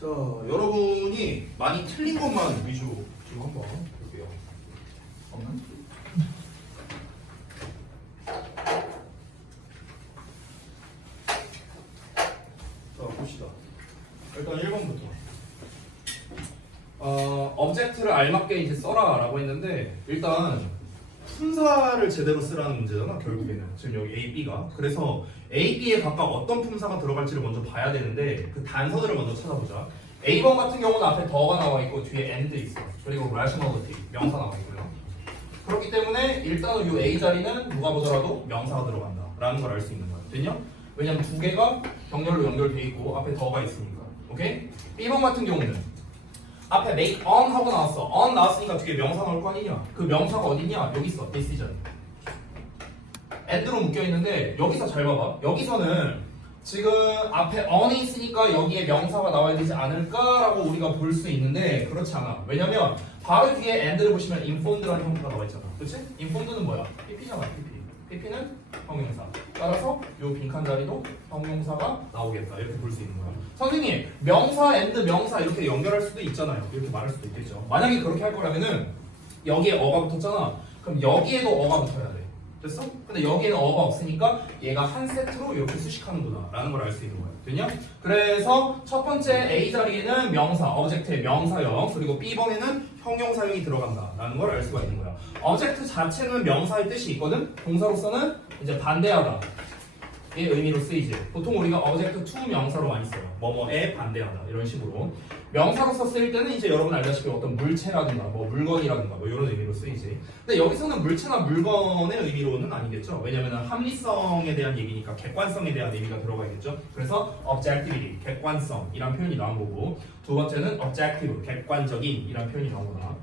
자, 여러분이 많이 틀린 것만 위주로 지금 한번 볼게요. 자, 봅시다. 일단 1번부터. object를 알맞게 이제 써라라고 했는데 일단 품사를 제대로 쓰라는 문제잖아 결국에는 지금 여기 A, B가 그래서 A, B에 각각 어떤 품사가 들어갈지를 먼저 봐야 되는데 그 단서들을 먼저 찾아보자. A번 같은 경우는 앞에 더가 나와 있고 뒤에 and 있어. 그리고 rationality 명사 나와 있고요. 그렇기 때문에 일단은 이 A 자리는 누가 보더라도 명사가 들어간다 라는 걸 알 수 있는 거야. 됐냐? 왜냐면 두 개가 병렬로 연결돼 있고 앞에 더가 있으니까. 오케이? B번 같은 경우는 앞에 make on 하고 나왔어. on 나왔으니까 뒤에 명사 나올 거 아니냐? 그 명사가 어디냐? 여기 있어. decision. and로 묶여 있는데 여기서 잘 봐봐. 여기서는 지금 앞에 on이 있으니까 여기에 명사가 나와야 되지 않을까라고 우리가 볼 수 있는데 그렇지 않아. 왜냐면 바로 뒤에 and를 보시면 informed라는 형태가 나와 있잖아. 그렇지? informed는 뭐야? pp잖아. pp는 형용사. 따라서 이 빈칸 자리도 형용사가 나오겠다. 이렇게 볼 수 있는 거야. 선생님, 명사, and, 명사 이렇게 연결할 수도 있잖아요. 이렇게 말할 수도 있겠죠. 만약에 그렇게 할 거라면은 여기에 어가 붙었잖아. 그럼 여기에도 어가 붙어야 돼. 됐어? 근데 여기에는 어가 없으니까 얘가 한 세트로 이렇게 수식하는구나 라는 걸 알 수 있는 거야. 됐냐? 그래서 첫 번째 A 자리에는 명사, object의 명사형 그리고 B번에는 형용사형이 들어간다 라는 걸 알 수가 있는 거야. object 자체는 명사의 뜻이 있거든? 동사로서는 이제 반대하다 의 의미로 쓰이지. 보통 우리가 object to 명사로 많이 써요. 뭐뭐에 반대하다 이런 식으로. 명사로서 쓰일 때는 이제 여러분 알다시피 어떤 물체라든가 뭐 물건이라든가 뭐 이런 의미로 쓰이지. 근데 여기서는 물체나 물건의 의미로는 아니겠죠. 왜냐면 합리성에 대한 얘기니까 객관성에 대한 의미가 들어가겠죠. 그래서 objectivity, 객관성이란 표현이 나온 거고 두 번째는 objective, 객관적인 이란 표현이 나온 거다.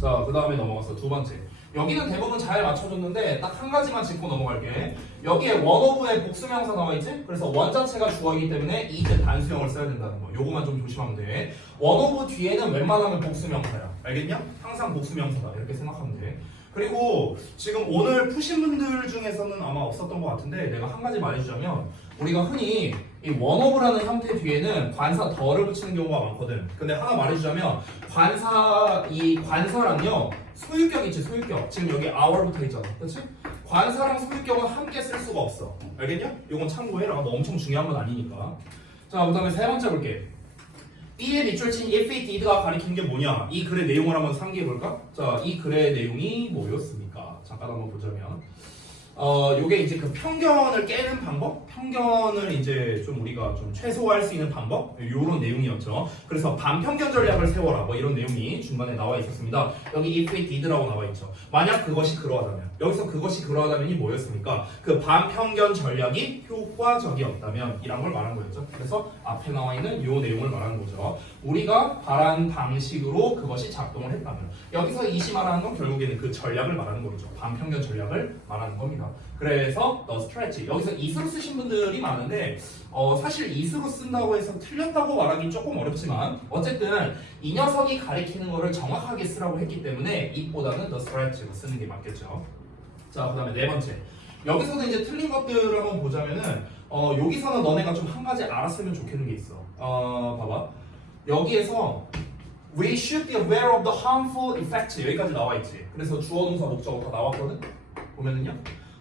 자, 그 다음에 넘어가서 두 번째. 여기는 대부분 잘 맞춰줬는데 딱 한 가지만 짚고 넘어갈게. 여기에 원오브의 복수명사 나와 있지? 그래서 원 자체가 주어이기 때문에 이제 단수형을 써야 된다는 거. 요거만 좀 조심하면 돼. 원오브 뒤에는 웬만하면 복수명사야. 알겠냐? 항상 복수명사다. 이렇게 생각하면 돼. 그리고 지금 오늘 푸신 분들 중에서는 아마 없었던 것 같은데 내가 한 가지 말해주자면 우리가 흔히 이 원오브라는 형태 뒤에는 관사 더를 붙이는 경우가 많거든. 근데 하나 말해주자면 이 관사랑요 소유격 있지 소유격. 지금 여기 our 붙어 있잖아. 그렇지? 관사랑 소유격은 함께 쓸 수가 없어. 알겠냐? 이건 참고해라. 뭐 엄청 중요한 건 아니니까. 자, 그 다음에 세 번째 볼게. B의 밑줄 친 if, it, did가 가리키는 게 뭐냐? 이 글의 내용을 한번 상기해볼까? 자, 이 글의 내용이 뭐였습니까? 잠깐 한번 보자면 요게 이제 그 편견을 깨는 방법? 편견을 이제 좀 우리가 좀 최소화할 수 있는 방법? 요런 내용이었죠. 그래서 반편견 전략을 세워라. 뭐 이런 내용이 중간에 나와 있었습니다. 여기 if, it, did라고 나와 있죠. 만약 그것이 그러하다면 여기서 그것이 그러하다면이 뭐였습니까? 그 반편견 전략이 효과적이었다면 이란 걸 말한 거였죠. 그래서 앞에 나와 있는 요 내용을 말하는 거죠. 우리가 바란 방식으로 그것이 작동을 했다면 여기서 이시 말하는 건 결국에는 그 전략을 말하는 거죠. 반편견 전략을 말하는 겁니다. 그래서 the strategy 여기서 is로 쓰신 분들이 많은데 사실 is로 쓴다고 해서 틀렸다고 말하기 조금 어렵지만 어쨌든 이 녀석이 가리키는 거를 정확하게 쓰라고 했기 때문에 it보다는 the strategy로 쓰는 게 맞겠죠. 자, 그 다음에 네 번째. 여기서는 이제 틀린 것들을 한번 보자면은 여기서는 너네가 좀 한 가지 알았으면 좋겠는 게 있어. 봐봐. 여기에서 we should be aware of the harmful effects 여기까지 나와 있지. 그래서 주어 동사 목적어 다 나왔거든. 보면은요.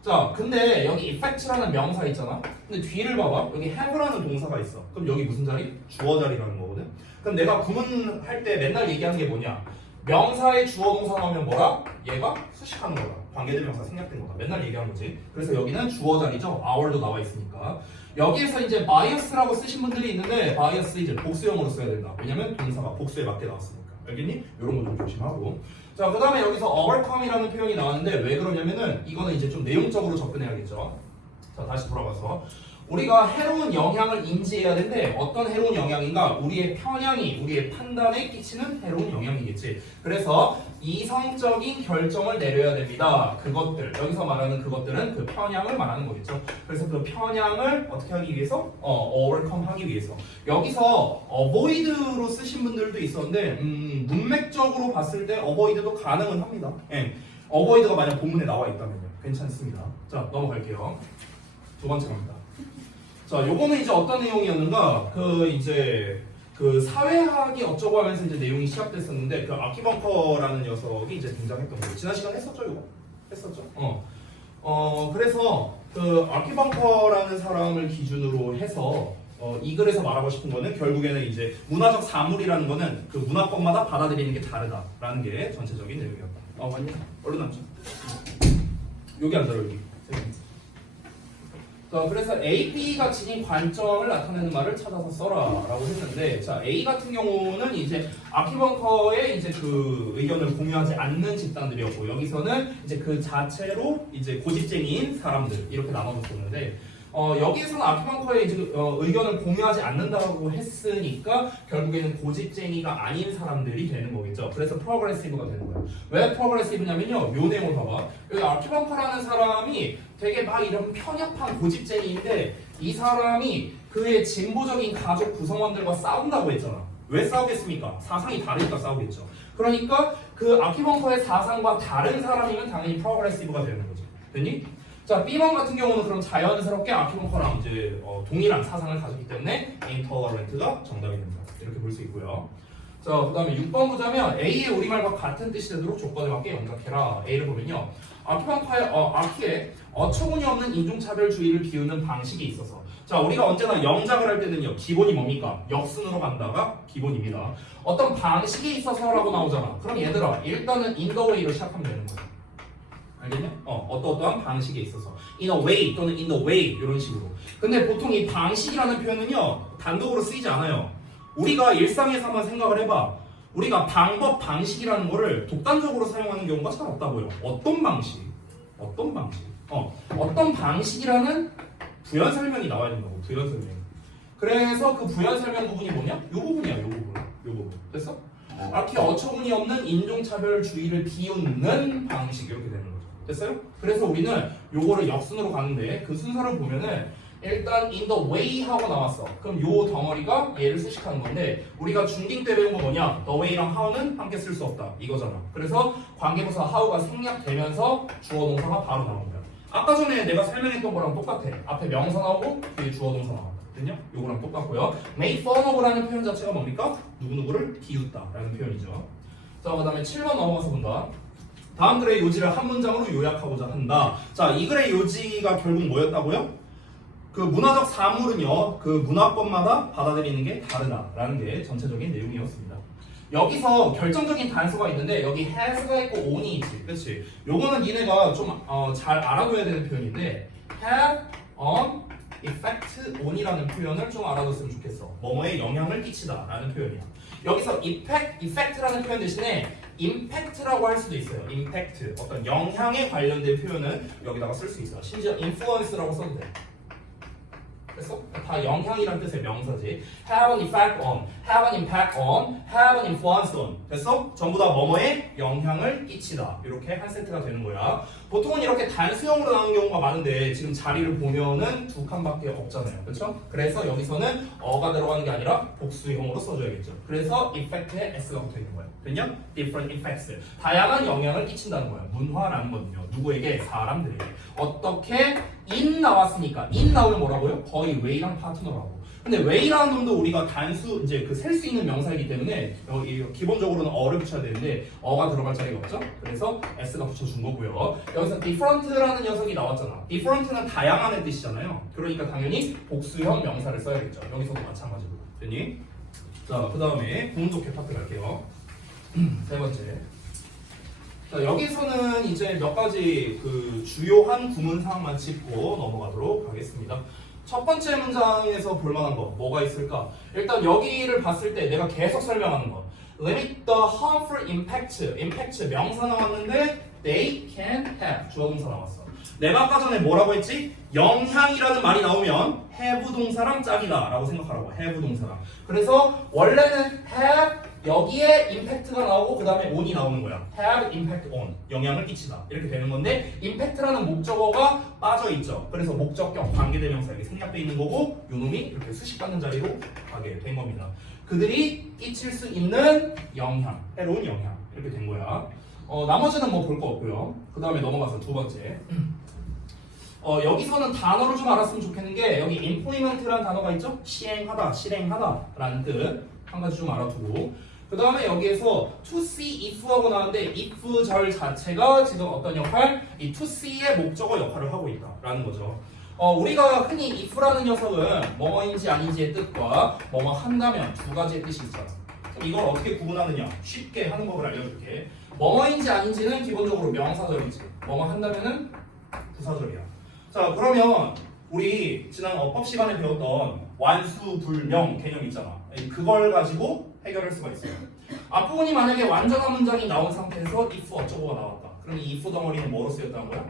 자, 근데 여기 effect라는 명사 있잖아. 근데 뒤를 봐봐. 여기 have라는 동사가 있어. 그럼 여기 무슨 자리? 주어 자리라는 거거든. 그럼 내가 구문할 때 맨날 얘기하는 게 뭐냐? 명사의 주어 동사 나오면 뭐라? 얘가 수식하는 거다. 관계대명사 생략된 거다. 맨날 얘기하는 거지. 그래서 여기는 주어 자리죠. our도 나와 있으니까. 여기에서 이제 bias라고 쓰신 분들이 있는데 bias 이제 복수형으로 써야 된다. 왜냐면 동사가 복수에 맞게 나왔으니까. 알겠니? 이런 거 좀 조심하고. 자, 그 다음에 여기서 overcome이라는 표현이 나왔는데 왜 그러냐면은 이거는 이제 좀 내용적으로 접근해야겠죠. 자, 다시 돌아가서 우리가 해로운 영향을 인지해야 되는데 어떤 해로운 영향인가? 우리의 편향이 우리의 판단에 끼치는 해로운 영향이겠지. 그래서 이성적인 결정을 내려야 됩니다. 그것들 여기서 말하는 그것들은 그 편향을 말하는 거겠죠. 그래서 그 편향을 어떻게 하기 위해서? overcome 하기 위해서. 여기서 avoid로 쓰신 분들도 있었는데 문맥적으로 봤을 때 avoid도 가능은 합니다. 예. avoid가 만약 본문에 나와 있다면요. 괜찮습니다. 자, 넘어갈게요. 두 번째 갑니다. 자, 요거는 이제 어떤 내용이었는가? 그 그 사회학이 어쩌고 하면서 이제 내용이 시작됐었는데 그 아키벙커라는 녀석이 이제 등장했던 거예요. 지난 시간 했었죠, 이거? 했었죠. 그래서 그 아키벙커라는 사람을 기준으로 해서 이 글에서 말하고 싶은 거는 결국에는 이제 문화적 사물이라는 거는 그 문화권마다 받아들이는 게 다르다라는 게 전체적인 내용이었다. 맞냐? 얼른 앉자. 여기 앉아, 여기. 자, 그래서 A, B가 지닌 관점을 나타내는 말을 찾아서 써라라고 했는데, 자, A 같은 경우는 이제 아키벙커의 이제 그 의견을 공유하지 않는 집단들이었고, 여기서는 이제 그 자체로 이제 고집쟁이인 사람들 이렇게 나눠줬었는데, 여기에서는 아키벙커의 이제 의견을 공유하지 않는다고 했으니까 결국에는 고집쟁이가 아닌 사람들이 되는 거겠죠. 그래서 프로그레시브가 되는 거예요. 왜 프로그레시브냐면요, 요 내용을 봐봐. 여기 아키벙커라는 사람이 되게 막 이런 편협한 고집쟁이인데 이 사람이 그의 진보적인 가족 구성원들과 싸운다고 했잖아. 왜 싸우겠습니까? 사상이 다르니까 싸우겠죠. 그러니까 그 아키벙커의 사상과 다른 사람이면 당연히 프로그레시브가 되는 거죠. 됐니? 자, B번 같은 경우는 그럼 자연스럽게 아키벙커랑 이제 동일한 사상을 가졌기 때문에 인터럴런트가 정답이 된다. 이렇게 볼 수 있고요. 자, 그 다음에 6번 보자면 A의 우리말과 같은 뜻이 되도록 조건에 맞게 영작해라. A를 보면요. 아키에 어처구니 없는 인종차별주의를 비우는 방식이 있어서, 자, 우리가 언제나 영작을 할 때는요, 기본이 뭡니까? 역순으로 간다가 기본입니다. 어떤 방식이 있어서라고 나오잖아. 그럼 얘들아, 일단은 in the way로 시작하면 되는 거야. 알겠냐? 어떠한 방식에 있어서 in a way 또는 in the way 이런 식으로. 근데 보통 이 방식이라는 표현은요, 단독으로 쓰이지 않아요. 우리가 일상에서 한번 생각을 해봐. 우리가 방법, 방식이라는 거를 독단적으로 사용하는 경우가 잘 없다고요. 어떤 방식? 어떤 방식? 어떤 방식이라는 부연 설명이 나와야 된다고. 부연 설명. 그래서 그 부연 설명 부분이 뭐냐? 요 부분이야. 요 부분. 됐어? 이렇게 어처구니 없는 인종차별주의를 비웃는 방식 이렇게 되는 거죠. 됐어요? 그래서 우리는 요거를 역순으로 가는데 그 순서를 보면은 일단 in the way 하고 나왔어. 그럼 요 덩어리가 얘를 수식하는 건데 우리가 중딩 때 배운 거 뭐냐? the way랑 how는 함께 쓸 수 없다. 이거잖아. 그래서 관계부사 how가 생략되면서 주어 동사가 바로 나온 거야. 아까 전에 내가 설명했던 거랑 똑같아. 앞에 명사 나오고 뒤에 주어 동사 나와. 됐냐? 요거랑 똑같고요. make fun of라는 표현 자체가 뭡니까? 누구누구를 비웃다라는 표현이죠. 자, 그 다음에 7번 넘어가서 본다. 다음 글의 요지를 한 문장으로 요약하고자 한다. 자, 이 글의 요지가 결국 뭐였다고요? 그 문화적 사물은요, 그 문화권마다 받아들이는 게 다르다라는 게 전체적인 내용이었습니다. 여기서 결정적인 단서가 있는데 여기 has가 있고 on이 있지, 그렇지? 요거는 니네가 좀 잘 알아둬야 되는 표현인데 have on effect on이라는 표현을 좀 알아뒀으면 좋겠어. 뭐뭐에 영향을 끼치다라는 표현이야. 여기서 effect라는 표현 대신에 impact라고 할 수도 있어요. impact, 어떤 영향에 관련된 표현은 여기다가 쓸 수 있어. 심지어 influence라고 써도 돼. 됐어? 다 영향이란 뜻의 명사지. have an effect on, have an impact on, have an influence on. 됐어? 전부 다 뭐뭐에 영향을 끼치다. 이렇게 한 세트가 되는 거야. 보통은 이렇게 단수형으로 나오는 경우가 많은데 지금 자리를 보면은 두 칸밖에 없잖아요. 그렇죠? 그래서 여기서는 어가 들어가는 게 아니라 복수형으로 써줘야겠죠. 그래서 effect에 s가 붙어 있는 거예요. 됐냐? different effects. 다양한 영향을 끼친다는 거예요. 문화라는 거는요. 누구에게? 사람들에게. 어떻게? in 나왔으니까 in 나오면 뭐라고요? 거의 way랑 파트너라고. 근데 way라는 놈도 우리가 단수 이제 그 셀 수 있는 명사이기 때문에 여기 기본적으로는 어를 붙여야 되는데 어가 들어갈 자리가 없죠. 그래서 s가 붙여준 거고요. 여기서 different라는 녀석이 나왔잖아. different는 다양한의 뜻이잖아요. 그러니까 당연히 복수형 명사를 써야겠죠. 여기서도 마찬가지로. 됐니? 자, 그 다음에 공독해 파트 갈게요. 세 번째. 자, 여기서는 이제 몇 가지 그 주요한 구문사항만 짚고 넘어가도록 하겠습니다. 첫 번째 문장에서 볼만한 거 뭐가 있을까? 일단 여기를 봤을 때 내가 계속 설명하는 거. Limit the harmful impact. impact 명사 나왔는데 they can have 주어 동사 나왔어. 내가 아까 전에 뭐라고 했지? 영향이라는 말이 나오면 have 동사랑 짝이다 라고 생각하라고. have 동사랑. 그래서 원래는 have 여기에 impact가 나오고 그 다음에 on이 나오는 거야. have impact on. 영향을 끼치다. 이렇게 되는 건데 impact라는 목적어가 빠져있죠. 그래서 목적격 관계대명사 여기 생략돼 있는 거고 요놈이 이렇게 수식받는 자리로 가게 된 겁니다. 그들이 끼칠 수 있는 영향, 해로운 영향 이렇게 된 거야. 나머지는 뭐 볼 거 없고요. 그 다음에 넘어가서 두 번째. 여기서는 단어를 좀 알았으면 좋겠는 게 여기 employment라는 단어가 있죠? 시행하다, 실행하다 라는 뜻. 한 가지 좀 알아두고 그 다음에 여기에서 to see if 하고 나왔는데 if 절 자체가 지금 어떤 역할? 이 to see의 목적어 역할을 하고 있다라는 거죠. 우리가 흔히 if라는 녀석은 뭐뭐인지 아닌지의 뜻과 뭐뭐 한다면 두 가지의 뜻이 있잖아. 그럼 이걸 어떻게 구분하느냐? 쉽게 하는 법을 알려줄게. 뭐뭐인지 아닌지는 기본적으로 명사절이지. 뭐뭐 한다면은 부사절이야. 자, 그러면 우리 지난 어법 시간에 배웠던 완수불명 개념 있잖아. 그걸 가지고 해결할 수가 있어요. 앞부분이 만약에 완전한 문장이 나온 상태에서 if 어쩌고가 나왔다. 그럼 이 if 덩어리는 뭐로 쓰였다는 거야?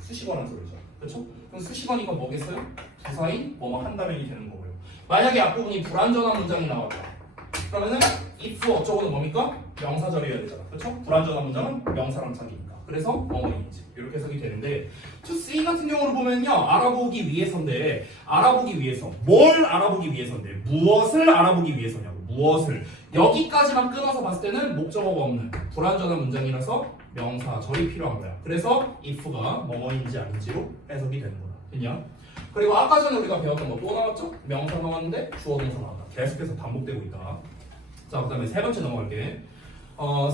수식어라는 소리죠. 그렇죠? 그럼 수식어니까 뭐겠어요? 부사인 뭐뭐 한다면이 되는 거고요. 만약에 앞부분이 불완전한 문장이 나왔다. 그러면은 if 어쩌고는 뭡니까? 명사절이어야 되잖아. 그렇죠? 불완전한 문장은 명사랑 자기니까. 그래서 뭐뭐인지 이렇게 해석이 되는데 to see 같은 경우로 보면요. 알아보기 위해서인데 알아보기 위해서 뭘 알아보기 위해서인데 무엇을 알아보기 위해서냐고. 무엇을 여기까지만 끊어서 봤을 때는 목적어가 없는 불완전한 문장이라서 명사절이 필요한 거야. 그래서 if가 뭐뭐인지 아닌지로 해석이 되는 거다. 됐냐? 그리고 아까 전에 우리가 배웠던 거 또 나왔죠? 명사 나왔는데 주어 동사 나왔다. 계속해서 반복되고 있다. 자, 그 다음에 세 번째 넘어갈게.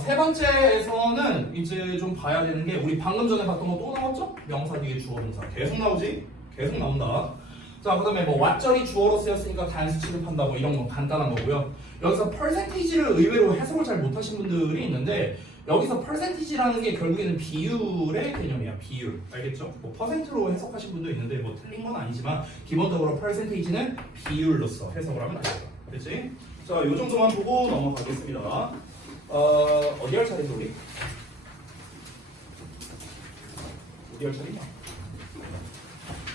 세 번째에서는 이제 좀 봐야 되는 게 우리 방금 전에 봤던 거 또 나왔죠? 명사 뒤에 주어 동사 계속 나오지? 계속 나온다. 자, 그 다음에 뭐 왓절이 주어로 쓰였으니까 단수 취급한다 뭐 이런 거 간단한 거고요. 여기서 percentage를 의외로 해석을 잘 못하신 분들이 있는데 여기서 percentage라는 게 결국에는 비율의 개념이야. 비율. 알겠죠? 뭐 퍼센트로 해석하신 분도 있는데 뭐 틀린 건 아니지만 기본적으로 percentage는 비율로서 해석을 하면 안 된다. 그렇지? 자, 요 정도만 보고 넘어가겠습니다. 어디 할 차례죠 우리? 어디 할 차례냐?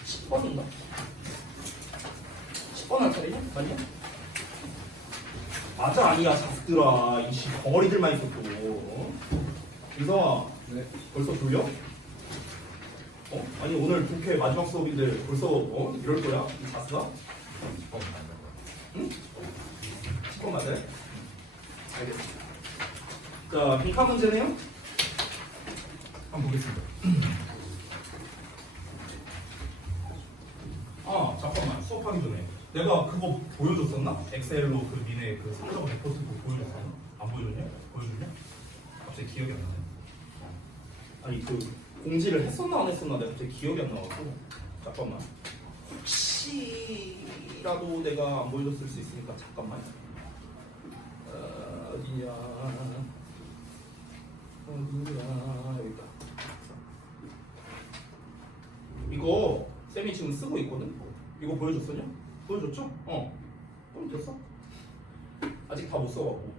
10번인가? 10번 할 차례냐? 맞냐? 맞아 아니야 자식들아 이씨 벙어리들만 있어 또. 이성아 네. 벌써 졸려? 아니 오늘 국회 마지막 수업인데 벌써 이럴 거야? 이 자스가? 10번 맞아. 응? 10번 맞아요? 알겠습니다. 자, 빈칸 문제네요. 한번 보겠습니다. 아, 잠깐만. 수업하기 전에 내가 그거 보여줬었나? 엑셀로 그 니네 그 성적 레포트 그거 보여줬었나? 안 보여줬냐? 보여줬냐? 갑자기 기억이 안 나네. 아니 그 공지를 했었나 안 했었나 내가 갑자기 기억이 안 나갖고 잠깐만. 혹시라도 내가 안 보여줬을 수 있으니까 잠깐만. 어디냐? 여기 있다. 이거 쌤이 지금 쓰고 있거든. 이거 보여줬었냐? 보여줬죠? 그럼 됐어. 아직 다 못 써갖고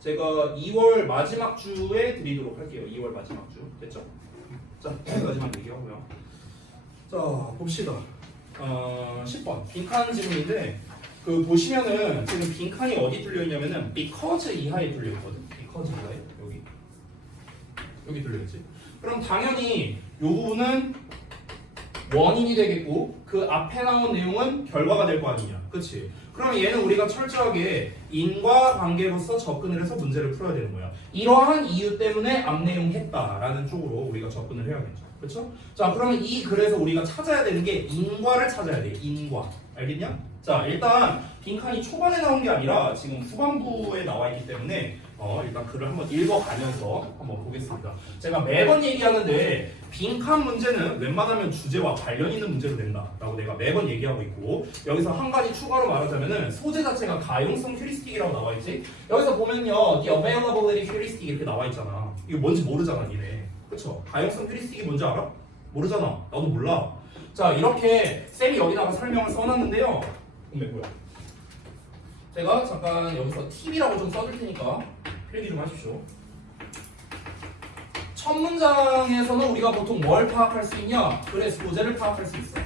제가 2월 마지막 주에 드리도록 할게요. 2월 마지막 주 됐죠? 자, 여기까지만 얘기하고요. 자, 봅시다. 10번 빈칸 질문인데 그 보시면은 지금 빈칸이 어디 뚫려 있냐면은 because 이하에 뚫려 있거든. because 이하에 여기 뚫려 있지. 그럼 당연히 이 부분은 원인이 되겠고 그 앞에 나온 내용은 결과가 될 거 아니냐. 그치? 그럼 얘는 우리가 철저하게 인과관계로서 접근을 해서 문제를 풀어야 되는 거야. 이러한 이유 때문에 앞 내용 했다라는 쪽으로 우리가 접근을 해야겠죠. 그렇죠? 자, 그러면 이 글에서 우리가 찾아야 되는 게 인과를 찾아야 돼. 인과. 알겠냐? 자, 일단 빈칸이 초반에 나온 게 아니라 지금 후반부에 나와 있기 때문에 일단 글을 한번 읽어가면서 한번 보겠습니다. 제가 매번 얘기하는데 빈칸 문제는 웬만하면 주제와 관련 있는 문제로 된다라고 내가 매번 얘기하고 있고 여기서 한 가지 추가로 말하자면은 소재 자체가 가용성 휴리스틱이라고 나와 있지. 여기서 보면요, the availability heuristic 이렇게 나와 있잖아. 이거 뭔지 모르잖아, 니네. 그쵸? 가용성 휴리스틱이 뭔지 알아? 모르잖아. 나도 몰라. 자, 이렇게 쌤이 여기다가 설명을 써놨는데요. 뭐야? 제가 잠깐 여기서 팁이라고 좀 써줄 테니까 필기 좀 하십시오. 첫 문장에서는 우리가 보통 뭘 파악할 수 있냐? 글의 소재를 파악할 수 있어.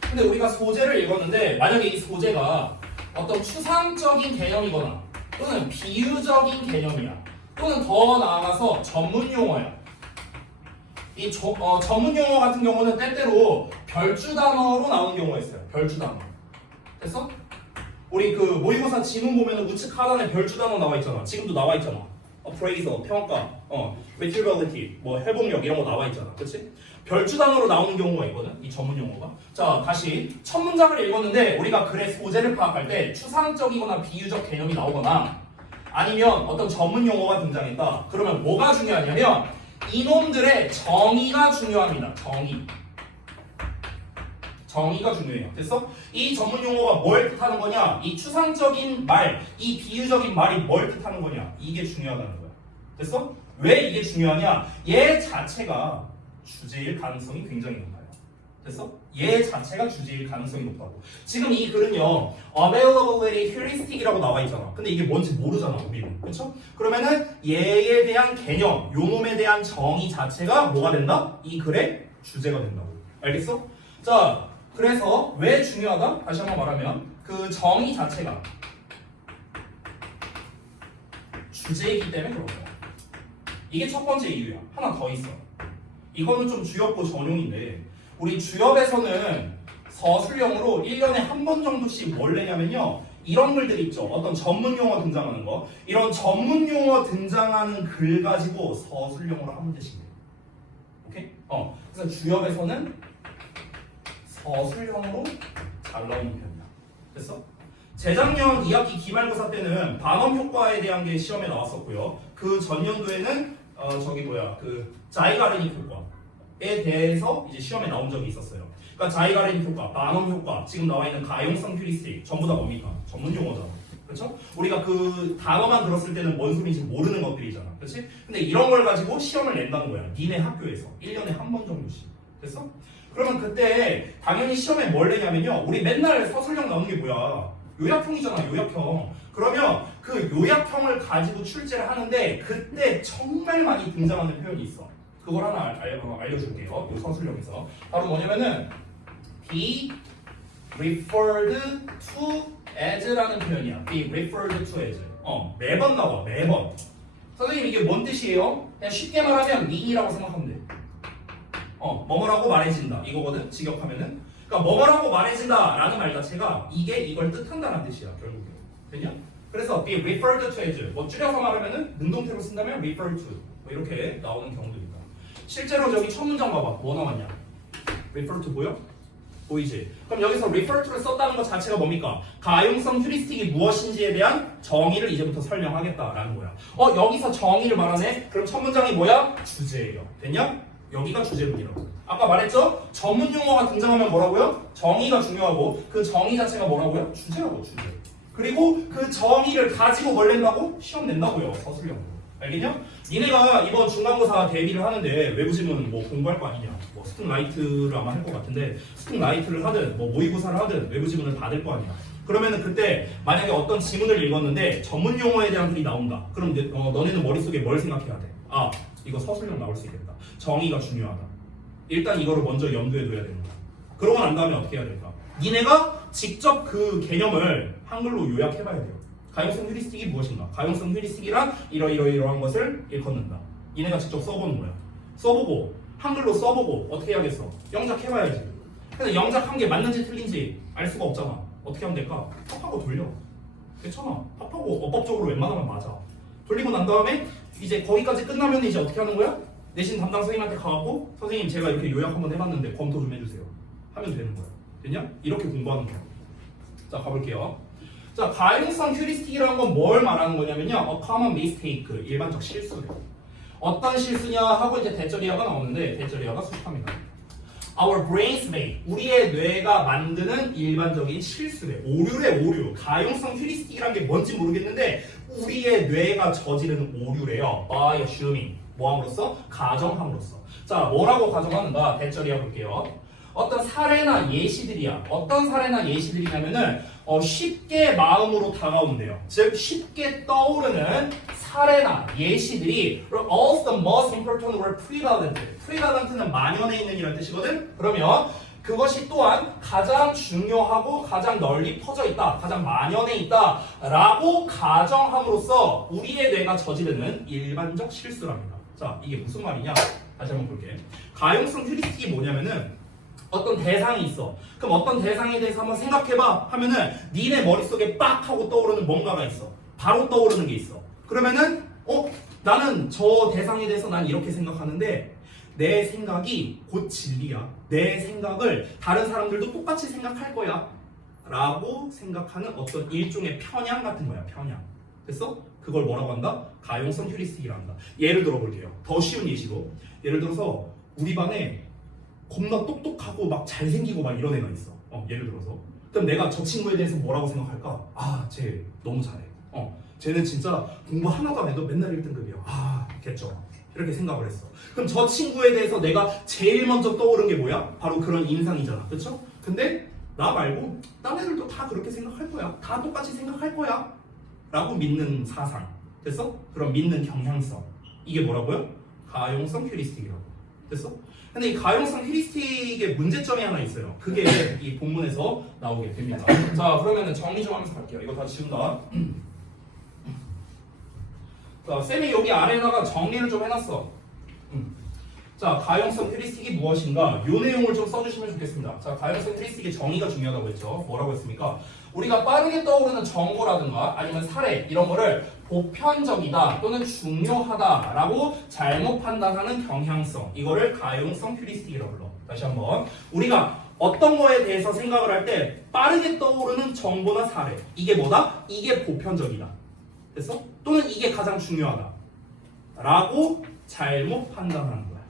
근데 우리가 소재를 읽었는데 만약에 이 소재가 어떤 추상적인 개념이거나 또는 비유적인 개념이야. 또는 더 나아가서 전문 용어야. 이 전문 용어 같은 경우는 때때로 별주 단어로 나오는 경우가 있어요. 별주 단어. 됐어? 우리 그 모의고사 지문 보면은 우측 하단에 별주 단어 나와 있잖아. 지금도 나와 있잖아. appraisal, 평가, materiality, 뭐 회복력 이런 거 나와 있잖아. 그렇지? 별주 단어로 나오는 경우가 있거든. 이 전문 용어가. 자, 다시 첫 문장을 읽었는데 우리가 글의 소재를 파악할 때 추상적이거나 비유적 개념이 나오거나 아니면 어떤 전문 용어가 등장했다. 그러면 뭐가 중요하냐면 이놈들의 정의가 중요합니다. 정의가 중요해요. 됐어? 이 전문 용어가 뭘 뜻하는 거냐? 이 추상적인 말, 이 비유적인 말이 뭘 뜻하는 거냐? 이게 중요하다는 거야. 됐어? 왜 이게 중요하냐? 얘 자체가 주제일 가능성이 굉장히 높아요. 됐어? 얘 자체가 주제일 가능성이 높다고. 지금 이 글은요, availability heuristic이라고 나와 있잖아. 근데 이게 뭔지 모르잖아, 우리는. 그쵸? 그러면은 얘에 대한 개념, 요놈에 대한 정의 자체가 뭐가 된다? 이 글의 주제가 된다고. 알겠어? 자, 그래서 왜 중요하다? 다시 한번 말하면 그 정의 자체가 주제이기 때문에 그런 거야. 이게 첫 번째 이유야. 하나 더 있어. 이거는 좀 주역고 전용인데 우리 주역에서는 서술형으로 1년에 한 번 정도씩 뭘 내냐면요. 이런 글들 있죠. 어떤 전문 용어 등장하는 거. 이런 전문 용어 등장하는 글 가지고 서술형으로 한 문제씩 내. 오케이? 그래서 주역에서는 서술형으로 잘 나오는 편이야. 됐어? 재작년 2학기 기말고사 때는 반음 효과에 대한 게 시험에 나왔었고요. 그 전년도에는 그 자이가르닉 효과에 대해서 이제 시험에 나온 적이 있었어요. 그러니까 자이가르닉 효과, 반음 효과, 지금 나와 있는 가용성 휴리스틱 전부 다 뭡니까? 전문 용어잖아. 그렇죠? 우리가 그 단어만 들었을 때는 뭔 소리인지 모르는 것들이잖아. 그렇지? 근데 이런 걸 가지고 시험을 낸다는 거야. 니네 학교에서 1년에 한 번 정도씩. 됐어? 그러면 그때 당연히 시험에 뭘 내냐면요. 우리 맨날 서술형 나오는 게 뭐야? 요약형이잖아, 요약형. 그러면 그 요약형을 가지고 출제를 하는데 그때 정말 많이 등장하는 표현이 있어. 그걸 하나 알려줄게요. 이 서술형에서. 바로 뭐냐면은 be referred to as라는 표현이야. be referred to as. 매번 나와, 매번. 선생님 이게 뭔 뜻이에요? 그냥 쉽게 말하면 mean이라고 생각하면 돼. 뭐뭐라고 말해진다 이거거든. 직역하면은 그러니까 뭐뭐라고 말해진다 라는 말 자체가 이게 이걸 뜻한다는 뜻이야 결국에. 됐냐? 그래서 be referred to as 뭐 줄여서 말하면은 능동태로 쓴다면 refer to 뭐 이렇게 나오는 경우도 있다. 실제로 저기 첫 문장 봐봐. 뭐 나왔냐? refer to 보여? 보이지? 그럼 여기서 refer to를 썼다는 것 자체가 뭡니까? 가용성 휴리스틱이 무엇인지에 대한 정의를 이제부터 설명하겠다라는 거야. 여기서 정의를 말하네? 그럼 첫 문장이 뭐야? 주제예요. 됐냐? 여기가 주제문이라고. 아까 말했죠? 전문 용어가 등장하면 뭐라고요? 정의가 중요하고 그 정의 자체가 뭐라고요? 주제라고, 주제. 그리고 그 정의를 가지고 뭘 낸다고? 시험 낸다고요, 서술형으로. 알겠냐? 니네가 이번 중간고사 대비를 하는데 외부지문 뭐 공부할 거 아니냐? 뭐 스팅라이트를 아마 할 것 같은데 스팅라이트를 하든 뭐 모의고사를 하든 외부지문을 받을 거 아니야. 그러면은 그때 만약에 어떤 지문을 읽었는데 전문 용어에 대한 글이 나온다. 그럼 너네는 머릿속에 뭘 생각해야 돼? 아, 이거 서술형 나올 수 있겠다. 정의가 중요하다. 일단 이거를 먼저 염두에 둬야 되는 거야. 그러고 난 다음에 어떻게 해야 될까? 니네가 직접 그 개념을 한글로 요약해봐야 돼요. 가용성 휴리스틱이 무엇인가? 가용성 휴리스틱이란 이러이러이러한 것을 일컫는다. 니네가 직접 써보는 거야. 써보고 한글로 써보고 어떻게 해야겠어? 영작해봐야지. 근데 영작한 게 맞는지 틀린지 알 수가 없잖아. 어떻게 하면 될까? 팝하고 돌려. 괜찮아. 팝하고 어법적으로 웬만하면 맞아. 돌리고 난 다음에 이제 거기까지 끝나면 이제 어떻게 하는 거야? 내신 담당 선생님한테 가갖고 선생님 제가 이렇게 요약 한번 해봤는데 검토 좀 해주세요. 하면 되는 거야. 됐냐? 이렇게 공부하는 거야. 자, 가볼게요. 자, 가용성 휴리스틱이라는 건 뭘 말하는 거냐면요. A common mistake, 일반적 실수래요. 어떤 실수냐 하고 이제 대절이어가 나오는데 대절이어가 수식합니다. Our brains make, 우리의 뇌가 만드는 일반적인 실수래. 오류래, 오류. 가용성 휴리스틱이라는 게 뭔지 모르겠는데 우리의 뇌가 저지르는 오류래요. By assuming, 뭐함으로써? 가정함으로써. 자, 뭐라고 가정하는가? 대절이어 볼게요. 어떤 사례나 예시들이야. 어떤 사례나 예시들이냐면은 쉽게 마음으로 다가온대요. 즉 쉽게 떠오르는 사례나 예시들이 all the most important were prevalent. prevalent는 만연해 있는 이란 뜻이거든. 그러면 그것이 또한 가장 중요하고 가장 널리 퍼져 있다, 가장 만연해 있다 라고 가정함으로써 우리의 뇌가 저지르는 일반적 실수랍니다. 자, 이게 무슨 말이냐? 다시 한번 볼게. 가용성 휴리스틱이 뭐냐면은 어떤 대상이 있어. 그럼 어떤 대상에 대해서 한번 생각해봐 하면은 니네 머릿속에 빡 하고 떠오르는 뭔가가 있어. 바로 떠오르는 게 있어. 그러면은 나는 저 대상에 대해서 난 이렇게 생각하는데 내 생각이 곧 진리야. 내 생각을 다른 사람들도 똑같이 생각할 거야 라고 생각하는 어떤 일종의 편향 같은 거야. 편향. 됐어? 그걸 뭐라고 한다? 가용성 휴리스틱이라 한다. 예를 들어 볼게요. 더 쉬운 예시로. 예를 들어서 우리 반에 겁나 똑똑하고 막 잘생기고 막 이런 애가 있어. 예를 들어서. 그럼 내가 저 친구에 대해서 뭐라고 생각할까? 아, 쟤 너무 잘해. 쟤는 진짜 공부 하나도 안 해도 맨날 1등급이야. 아, 겠죠. 이렇게 생각을 했어. 그럼 저 친구에 대해서 내가 제일 먼저 떠오른 게 뭐야? 바로 그런 인상이잖아. 그쵸? 근데 나 말고 딴 애들도 다 그렇게 생각할 거야. 다 똑같이 생각할 거야. 라고 믿는 사상. 됐어? 그럼 믿는 경향성. 이게 뭐라고요? 가용성 휴리스틱이라고. 됐어? 근데 이 가용성 휴리스틱의 문제점이 하나 있어요. 그게 이 본문에서 나오게 됩니다. 자, 그러면 정리 좀 하면서 갈게요. 이거 다 지운다. 자, 쌤이 여기 아래에다가 정리를 좀 해놨어. 자, 가용성 휴리스틱이 무엇인가? 이 내용을 좀 써주시면 좋겠습니다. 자, 가용성 휴리스틱의 정의가 중요하다고 했죠. 뭐라고 했습니까? 우리가 빠르게 떠오르는 정보라든가 아니면 사례 이런 거를 보편적이다 또는 중요하다라고 잘못 판단하는 경향성, 이거를 가용성 휴리스틱이라고 불러. 다시 한번, 우리가 어떤 거에 대해서 생각을 할 때 빠르게 떠오르는 정보나 사례, 이게 뭐다? 이게 보편적이다. 됐어? 또는 이게 가장 중요하다 라고 잘못 판단하는 거야.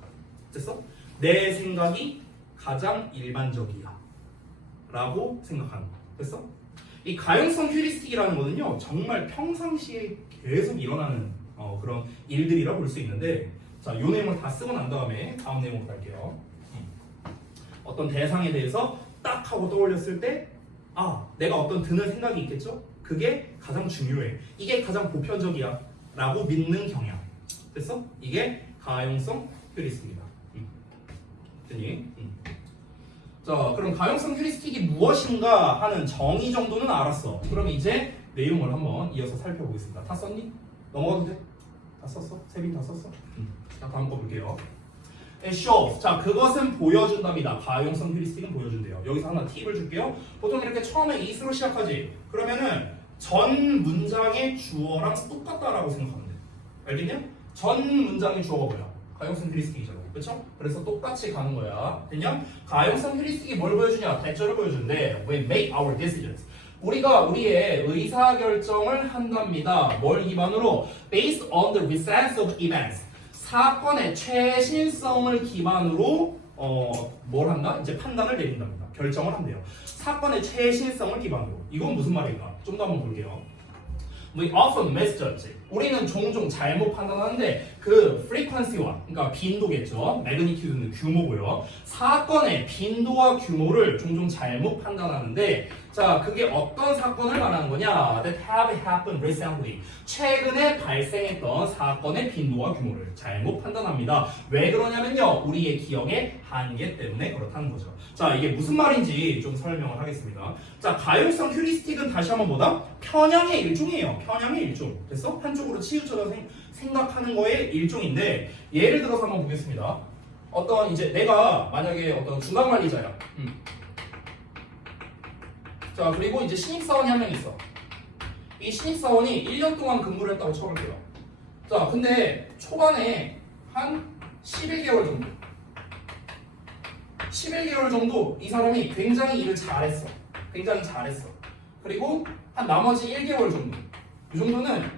됐어? 내 생각이 가장 일반적이야 라고 생각하는 거야. 됐어? 이 가용성 휴리스틱이라는 거는요, 정말 평상시에 계속 일어나는 그런 일들이라 볼 수 있는데, 자, 요 내용을 다 쓰고 난 다음에 다음 내용으로 갈게요. 어떤 대상에 대해서 딱 하고 떠올렸을 때, 아, 내가 어떤 드는 생각이 있겠죠? 그게 가장 중요해. 이게 가장 보편적이야 라고 믿는 경향. 됐어? 이게 가용성 휴리스틱이다. 됐니? 자, 그럼 가용성 휴리스틱이 무엇인가 하는 정의 정도는 알았어. 그럼 이제 내용을 한번 이어서 살펴보겠습니다. 다 썼니? 넘어가도 돼? 다 썼어? 세빈 다 썼어? 자, 다음 거 볼게요. It shows. 자, 그것은 보여준답니다. 가용성 휴리스틱은 보여준대요. 여기서 하나 팁을 줄게요. 보통 이렇게 처음에 is로 시작하지. 그러면은 전 문장의 주어랑 똑같다라고 생각하면 돼. 알겠냐? 전 문장의 주어가 뭐야? 가용성 휴리스틱이잖아. 그렇죠? 그래서 똑같이 가는 거야. 됐냐? 가용성 휴리스틱이 뭘 보여주냐? 대절을 보여주는데 we make our decisions. 우리가 우리의 의사결정을 한답니다. 뭘 기반으로? Based on the recent of events. 사건의 최신성을 기반으로 뭘 한다? 이제 판단을 내린답니다. 결정을 한대요. 사건의 최신성을 기반으로. 이건 무슨 말일까? 좀 더 한번 볼게요. We often misjudge. 우리는 종종 잘못 판단하는데 그 frequency와, 그러니까 빈도겠죠. magnitude는 규모고요. 사건의 빈도와 규모를 종종 잘못 판단하는데, 자, 그게 어떤 사건을 말하는 거냐? That have happened recently. 최근에 발생했던 사건의 빈도와 규모를 잘못 판단합니다. 왜 그러냐면요, 우리의 기억의 한계 때문에 그렇다는 거죠. 자, 이게 무슨 말인지 좀 설명을 하겠습니다. 자, 가용성 휴리스틱은 다시 한번 뭐다? 편향의 일종이에요. 편향의 일종. 됐어? 한쪽으로 치우쳐서 생각하는 거의 일종인데, 예를 들어서 한번 보겠습니다. 어떤 이제 내가 만약에 어떤 중간 관리자야. 자, 그리고 이제 신입사원이 한 명 있어. 이 신입사원이 1년 동안 근무를 했다고 쳐볼게요. 자, 근데 초반에 한 11개월 정도 11개월 정도 이 사람이 굉장히 일을 잘했어. 굉장히 잘했어. 그리고 한 나머지 1개월 정도, 이 정도는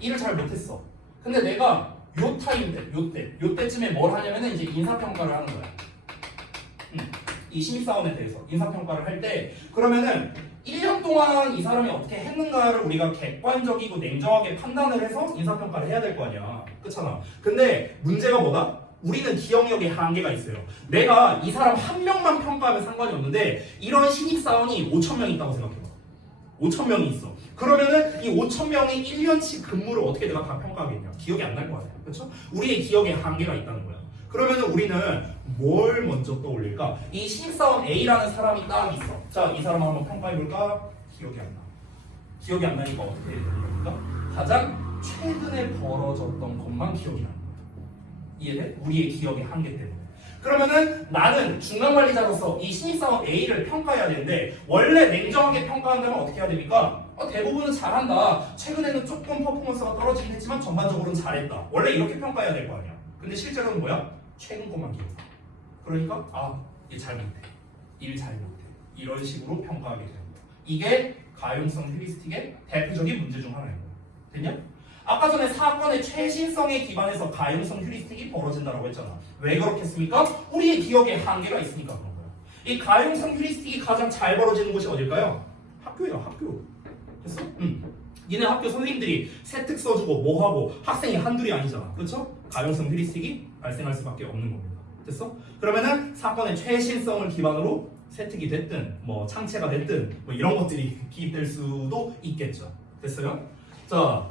일을 잘 못했어. 근데 내가 요 타임 때, 요때쯤에 뭘 하냐면은 이제 인사평가를 하는 거야. 이 신입사원에 대해서 인사평가를 할 때, 그러면은 1년 동안 이 사람이 어떻게 했는가를 우리가 객관적이고 냉정하게 판단을 해서 인사평가를 해야 될 거 아니야. 그렇잖아. 근데 문제가 뭐다? 우리는 기억력에 한계가 있어요. 내가 이 사람 한 명만 평가하면 상관이 없는데, 이런 신입사원이 5,000명 있다고 생각해봐. 5,000명이 있어. 그러면은 이 5,000명이 1년치 근무를 어떻게 내가 다 평가하겠냐? 기억이 안 날 거 아니야. 그렇죠? 우리의 기억에 한계가 있다는 거야. 그러면은 우리는 뭘 먼저 떠올릴까? 이 신입사원 A라는 사람이 딱 있어. 자, 이 사람을 한번 평가해볼까? 기억이 안 나. 기억이 안 나니까 어떻게 해야 됩니까? 가장 최근에 벌어졌던 것만 기억이 나는 거야. 이해돼? 우리의 기억의 한계 때문에. 그러면은 나는 중간관리자로서 이 신입사원 A를 평가해야 되는데, 원래 냉정하게 평가한다면 어떻게 해야 됩니까? 대부분은 잘한다. 최근에는 조금 퍼포먼스가 떨어지긴 했지만 전반적으로는 잘했다. 원래 이렇게 평가해야 될 거 아니야. 근데 실제로는 뭐야? 최근 것만 기억. 그러니까 얘 잘 못해. 일 잘 못해. 이런 식으로 평가하게 되는 거야. 이게 가용성 휴리스틱의 대표적인 문제 중 하나인 거야. 됐냐? 아까 전에 사건의 최신성에 기반해서 가용성 휴리스틱이 벌어진다고 했잖아. 왜 그렇겠습니까? 우리의 기억에 한계가 있으니까 그런 거야. 이 가용성 휴리스틱이 가장 잘 벌어지는 곳이 어딜까요? 학교야, 학교. 됐어? 니네 학교 선생님들이 세특 써주고 뭐하고 학생이 한둘이 아니잖아. 그렇죠? 가용성 휴리스틱이 발생할 수밖에 없는 겁니다. 됐어? 그러면은 사건의 최신성을 기반으로 세특이 됐든 뭐 창체가 됐든 뭐 이런 것들이 기입될 수도 있겠죠. 됐어요? 자,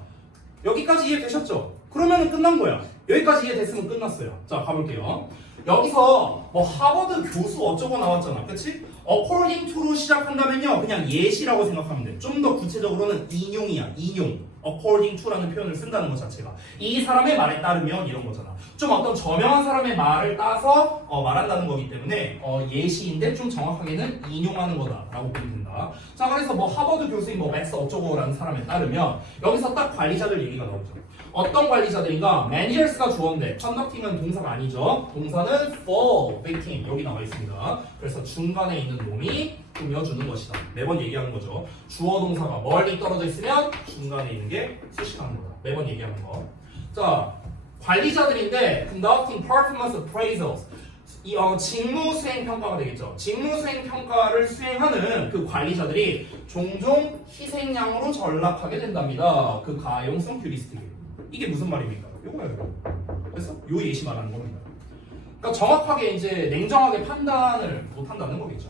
여기까지 이해되셨죠? 그러면은 끝난 거야. 여기까지 이해됐으면 끝났어요. 자, 가볼게요. 여기서 뭐 하버드 교수 어쩌고 나왔잖아. 그치? according to로 시작한다면요 그냥 예시라고 생각하면 돼. 좀 더 구체적으로는 인용이야. 인용. according to라는 표현을 쓴다는 것 자체가 이 사람의 말에 따르면 이런 거잖아. 좀 어떤 저명한 사람의 말을 따서 말한다는 거기 때문에 예시인데 좀 정확하게는 인용하는 거다라고 보면 된다. 자, 그래서 뭐 하버드 교수인 뭐 맥스 어쩌고라는 사람에 따르면 여기서 딱 관리자들 얘기가 나오죠. 어떤 관리자들인가? managers가 주어인데 conducting은 동사가 아니죠. 동사는 for victim 여기 나와 있습니다. 그래서 중간에 있는 놈이 꾸며주는 것이다. 매번 얘기하는 거죠. 주어 동사가 멀리 떨어져 있으면 중간에 있는 게 수식하는 거다. 매번 얘기하는 거. 자, 관리자들인데 conducting performance appraisals 직무 수행 평가가 되겠죠. 직무 수행 평가를 수행하는 그 관리자들이 종종 희생양으로 전락하게 된답니다. 그 가용성 휴리스틱이에요. 이게 무슨 말입니까? 요거예요. 그래서 요 예시 말하는 겁니다. 그러니까 정확하게 이제 냉정하게 판단을 못 한다는 거겠죠.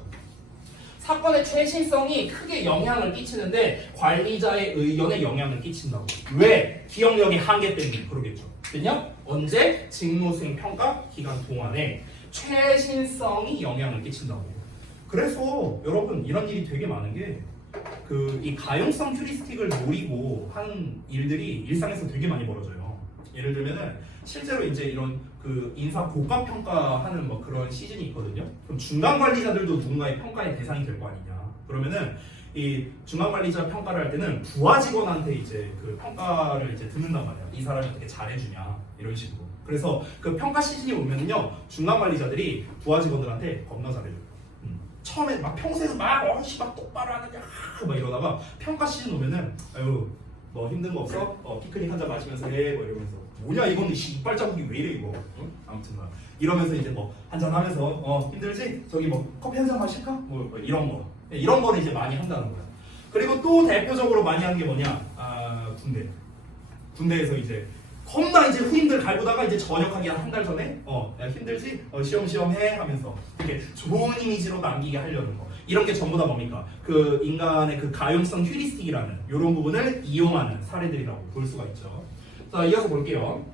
사건의 최신성이 크게 영향을 끼치는데 관리자의 의견에 영향을 끼친다고. 왜? 기억력의 한계 때문에 그러겠죠. 왜냐? 언제? 직무수행 평가 기간 동안에 최신성이 영향을 끼친다고. 그래서 여러분 이런 일이 되게 많은 게 이 가용성 휴리스틱을 노리고 한 일들이 일상에서 되게 많이 벌어져요. 예를 들면은 실제로 이제 이런 그 인사 고가 평가하는 뭐 그런 시즌이 있거든요. 그럼 중간 관리자들도 누군가의 평가의 대상이 될 거 아니냐. 그러면은 이 중간 관리자 평가를 할 때는 부하 직원한테 이제 그 평가를 이제 듣는단 말이야. 이 사람이 어떻게 잘해주냐 이런 식으로. 그래서 그 평가 시즌이 오면은요 중간 관리자들이 부하 직원들한테 겁나 잘해줘요. 처음에 막 평소에도 막 똑바로 하느냐 막 이러다가 평가 시즌 오면은 아유 너 힘든 거 없어? 피크닉 한잔 마시면서 해 뭐 이러면서 뭐냐 이건 이빨 자국이 왜 이래 이거 아무튼 막 이러면서 이제 뭐 한잔 하면서 힘들지? 저기 뭐 커피 한 잔 마실까? 뭐 이런 거를 이제 많이 한다는 거야. 그리고 또 대표적으로 많이 하는 게 뭐냐? 군대에서 이제 겁나 이제 후임들 갈구다가 이제 전역하기 한 달 전에 야 힘들지? 시험시험 해 하면서 이렇게 좋은 이미지로 남기게 하려는 거. 이런 게 전부 다 뭡니까? 그 인간의 그 가용성 휴리스틱이라는 이런 부분을 이용하는 사례들이라고 볼 수가 있죠. 자, 이어서 볼게요.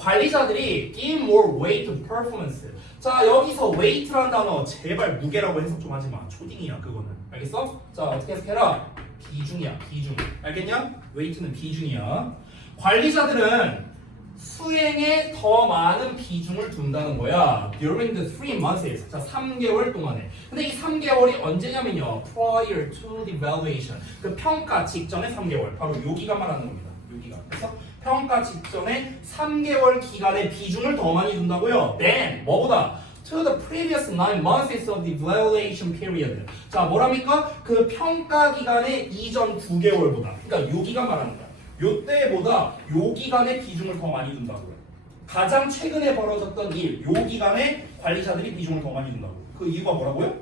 관리자들이 give more weight to performance. 자, 여기서 weight라는 단어 제발 무게라고 해석 좀 하지 마. 초딩이야 그거는. 알겠어? 자, 어떻게 해석해라? 비중이야, 비중. 알겠냐? weight는 비중이야. 관리자들은 수행에 더 많은 비중을 둔다는 거야. During the 3 months. 자, 3개월 동안에. 근데 이 3개월이 언제냐면요. Prior to the evaluation. 그 평가 직전에 3개월. 바로 요 기간 말하는 겁니다. 요 기간. 그래서 평가 직전에 3개월 기간에 비중을 더 많이 둔다고요. Then 뭐보다? To the previous 9 months of the evaluation period. 자, 뭐랍니까? 그 평가 기간의 이전 9개월보다. 그러니까 요 기간 말하는 거야. 요때보다 요 기간에 비중을 더 많이 둔다고요. 가장 최근에 벌어졌던 일, 요 기간에 관리자들이 비중을 더 많이 둔다고. 그 이유가 뭐라고요?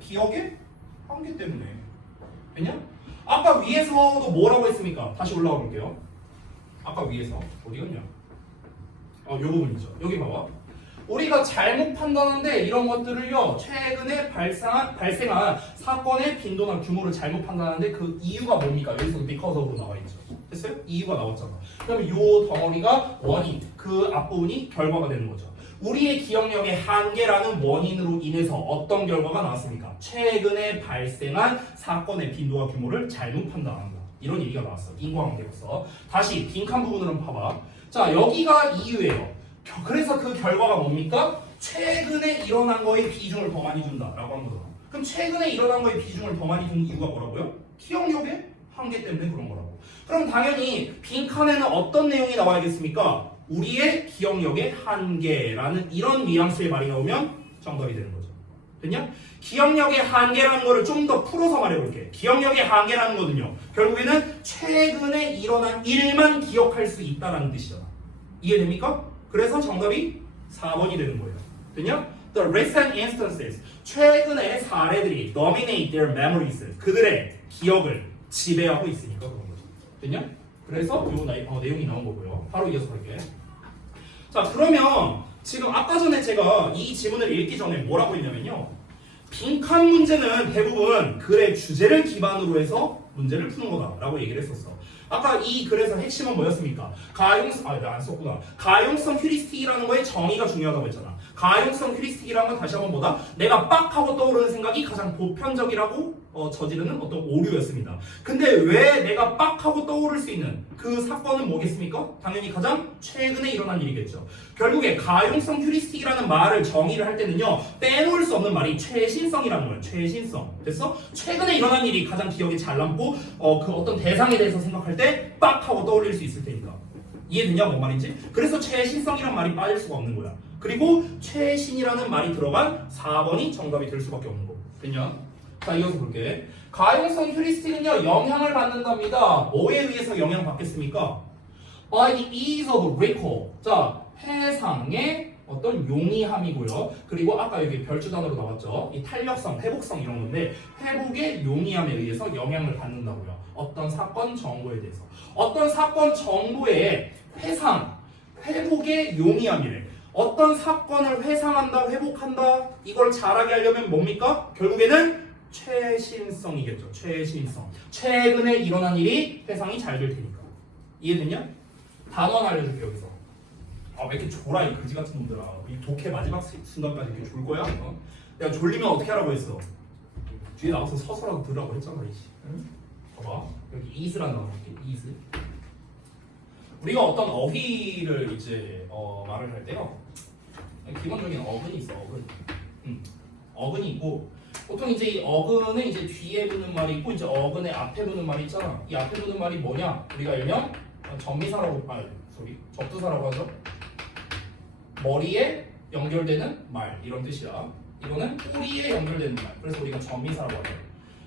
기억의 한계 때문에. 왜냐? 아까 위에서도 뭐라고 했습니까? 다시 올라가 볼게요. 아까 위에서 어디 갔냐? 요 부분이죠. 여기 봐봐. 우리가 잘못 판단하는데 이런 것들을요 최근에 발생한 사건의 빈도나 규모를 잘못 판단하는데 그 이유가 뭡니까? 여기서 because of로 나와 있죠. 됐어요? 이유가 나왔잖아. 그러면 요 덩어리가 원인, 그 앞부분이 결과가 되는 거죠. 우리의 기억력의 한계라는 원인으로 인해서 어떤 결과가 나왔습니까? 최근에 발생한 사건의 빈도와 규모를 잘못 판단한다. 이런 얘기가 나왔어요. 인과관계로서. 다시 빈칸 부분을 한번 봐봐. 자, 여기가 이유예요. 그래서 그 결과가 뭡니까? 최근에 일어난 거에 비중을 더 많이 준다라고 한 거죠. 그럼 최근에 일어난 거에 비중을 더 많이 준 이유가 뭐라고요? 기억력의 한계 때문에 그런 거라고. 그럼 당연히 빈칸에는 어떤 내용이 나와야겠습니까? 우리의 기억력의 한계라는 이런 뉘앙스의 말이 나오면 정답이 되는 거죠. 됐냐? 기억력의 한계라는 거를 좀 더 풀어서 말해볼게. 기억력의 한계라는 거는요, 결국에는 최근에 일어난 일만 기억할 수 있다는 뜻이잖아. 이해됩니까? 그래서 정답이 4번이 되는 거예요. 됐냐? The recent instances, 최근의 사례들이 dominate their memories, 그들의 기억을 지배하고 있으니까 그런 거죠. 됐냐? 그래서 요 내용이 나온 거고요. 바로 이어서 할게. 자, 그러면 지금 아까 전에 제가 이 지문을 읽기 전에 뭐라고 했냐면요, 빈칸 문제는 대부분 글의 주제를 기반으로 해서 문제를 푸는 거다라고 얘기를 했었어. 아까 이 글에서 핵심은 뭐였습니까? 내가 안 썼구나. 가용성 휴리스틱이라는 거의 정의가 중요하다고 했잖아. 가용성 휴리스틱이라는 건 다시 한번 뭐다? 내가 빡 하고 떠오르는 생각이 가장 보편적이라고 저지르는 어떤 오류였습니다. 근데 왜 내가 빡 하고 떠오를 수 있는 그 사건은 뭐겠습니까? 당연히 가장 최근에 일어난 일이겠죠. 결국에 가용성 휴리스틱이라는 말을 정의를 할 때는요, 빼놓을 수 없는 말이 최신성이라는 거예요. 최신성. 됐어? 최근에 일어난 일이 가장 기억에 잘 남고 그 어떤 대상에 대해서 생각할 때 빡 하고 떠올릴 수 있을 테니까. 이해되냐 뭔 말인지? 그래서 최신성이란 말이 빠질 수가 없는 거야. 그리고 최신이라는 말이 들어간 4번이 정답이 될 수밖에 없는 거. 됐냐? 자, 이어서 볼게. 가용성 휴리스틱은요, 영향을 받는답니다. 뭐에 의해서 영향을 받겠습니까? By the ease of recall. 자, 해상의 어떤 용이함이고요. 그리고 아까 여기 별주 단어로 나왔죠. 이 탄력성, 회복성 이런 건데, 회복의 용이함에 의해서 영향을 받는다고요. 어떤 사건 정보에 대해서. 어떤 사건 정보의 회복의 용이함이래. 어떤 사건을 회상한다, 회복한다, 이걸 잘하게 하려면 뭡니까? 결국에는 최신성이겠죠. 최신성. 최근에 일어난 일이 회상이 잘 될 테니까. 이해됐냐? 단어 하나 알려줄게 여기서. 왜 이렇게 졸아 이 그지 같은 놈들아. 이 독해 마지막 순간까지 이렇게 졸 거야? 내가 졸리면 어떻게 하라고 했어? 뒤에 나와서 서서라도 들으라고 했잖아. 응? 봐봐. 여기 이스라는 단어 볼게. 이스. 우리가 어떤 어휘를 이제 말을 할 때요, 기본적인 어근이 있어. 어근이 있고, 보통 이제 이 어근은 이제 뒤에 붙는 말이 있고, 이제 어근의 앞에 붙는 말이 있잖아. 이 앞에 붙는 말이 뭐냐? 우리가 일명 접두사라고 하죠. 머리에 연결되는 말 이런 뜻이야. 이거는 꼬리에 연결되는 말. 그래서 우리가 전미사라고 하죠.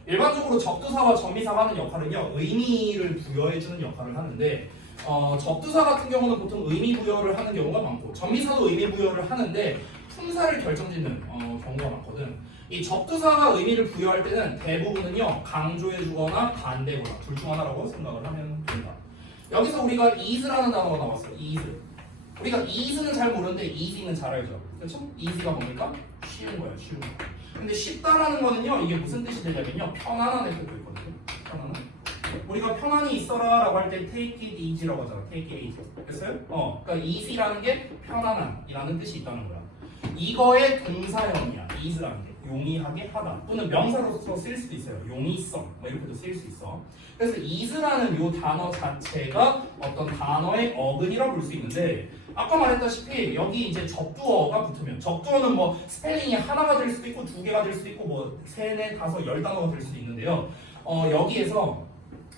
일반적으로 접두사와 전미사가 하는 역할은요, 의미를 부여해주는 역할을 하는데, 접두사 같은 경우는 보통 의미 부여를 하는 경우가 많고, 전미사도 의미 부여를 하는데 품사를 결정짓는 경우가 많거든. 이 접두사가 의미를 부여할 때는 대부분은요, 강조해주거나 반대거나 둘 중 하나라고 생각을 하면 된다. 여기서 우리가 is라는 단어가 나왔어. is. 우리가 is는 잘 모르는데 easy는 잘 알죠. 그렇죠? easy가 뭡니까? 쉬운 거야, 쉬운 거. 근데 쉽다라는 거는요, 이게 무슨 뜻이 되냐면요, 편안한 뜻도 있거든요. 편안한. 우리가 편안히 있어라 라고 할 때 take it easy라고 하잖아. take it easy. 됐어요? 그러니까 easy라는 게 편안한이라는 뜻이 있다는 거야. 이거의 동사형이야. easy라는 게 용이하게 하다, 또는 명사로서 쓸 수도 있어요. 용이성 이렇게도 쓸 수 있어. 그래서 easy라는 요 단어 자체가 어떤 단어의 어근이라고 볼 수 있는데, 아까 말했다시피 여기 이제 접두어가 붙으면, 접두어는 뭐 스펠링이 하나가 될 수도 있고 두 개가 될 수도 있고 뭐 세, 네, 다섯, 열 단어가 될 수도 있는데요. 여기에서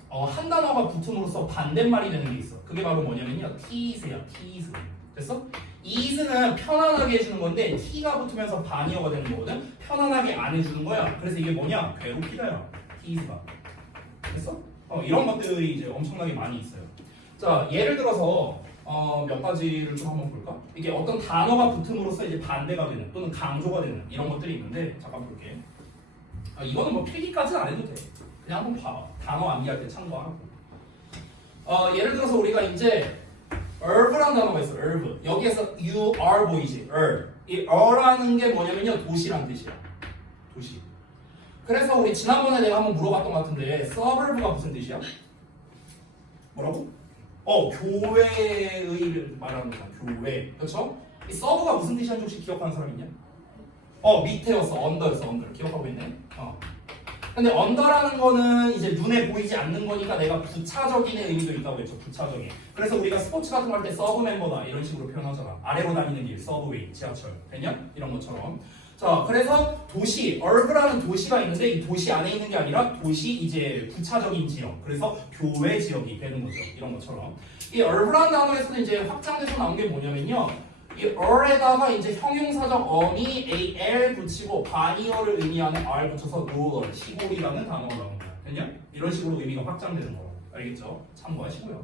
한 단어가 붙음으로써 반대말이 되는 게 있어. 그게 바로 뭐냐면요, tease야. tease. 됐어? ease는 편안하게 해주는 건데 t가 붙으면서 반이어가 되는 거거든. 편안하게 안 해주는 거야. 그래서 이게 뭐냐? 괴롭히다야. tease가. 됐어? 이런 것들이 이제 엄청나게 많이 있어요. 자, 예를 들어서 몇 가지를 좀 한번 볼까? 이게 어떤 단어가 붙음으로써 이제 반대가 되는 또는 강조가 되는 이런 것들이 있는데, 잠깐 볼게. 이거는 뭐 필기까지는 안 해도 돼. 그냥 한번 봐봐. 단어 암기할 때 참고하고. 예를 들어서 우리가 이제 urban이라는 단어가 있어. urban. 여기에서 you are 보이지? 이 ra는 게 뭐냐면요, 도시란 뜻이야. 도시. 그래서 우리 지난번에 내가 한번 물어봤던 것 같은데, suburb가 무슨 뜻이야? 뭐라고? 교회의 말하는 거야. 교회. 그렇죠? 이 서브가 무슨 뜻이었는지 혹시 기억하는 사람 있냐? 밑에였어. 언더였어. 언더. 기억하고 있네. 근데 언더라는 거는 이제 눈에 보이지 않는 거니까 내가 부차적인의 의미도 있다고 했죠. 부차적인. 그래서 우리가 스포츠 같은 거 할 때 서브 멤버다 이런 식으로 표현하잖아. 아래로 다니는 길, 서브웨이, 지하철. 됐냐? 이런 것처럼. 자, 그래서 도시, urban이라는 도시가 있는데 이 도시 안에 있는 게 아니라 도시 이제 부차적인 지역. 그래서 교외 지역이 되는 거죠. 이런 것처럼. 이 urban이라는 단어에서는 이제 확장돼서 나온 게 뭐냐면요, 이 or에다가 이제 형용사적 on이 al 붙이고 바니어를 의미하는 r 붙여서 ruler, 시골이라는 단어가 나옵니다. 됐냐? 이런 식으로 의미가 확장되는 거. 알겠죠? 참고하시고요.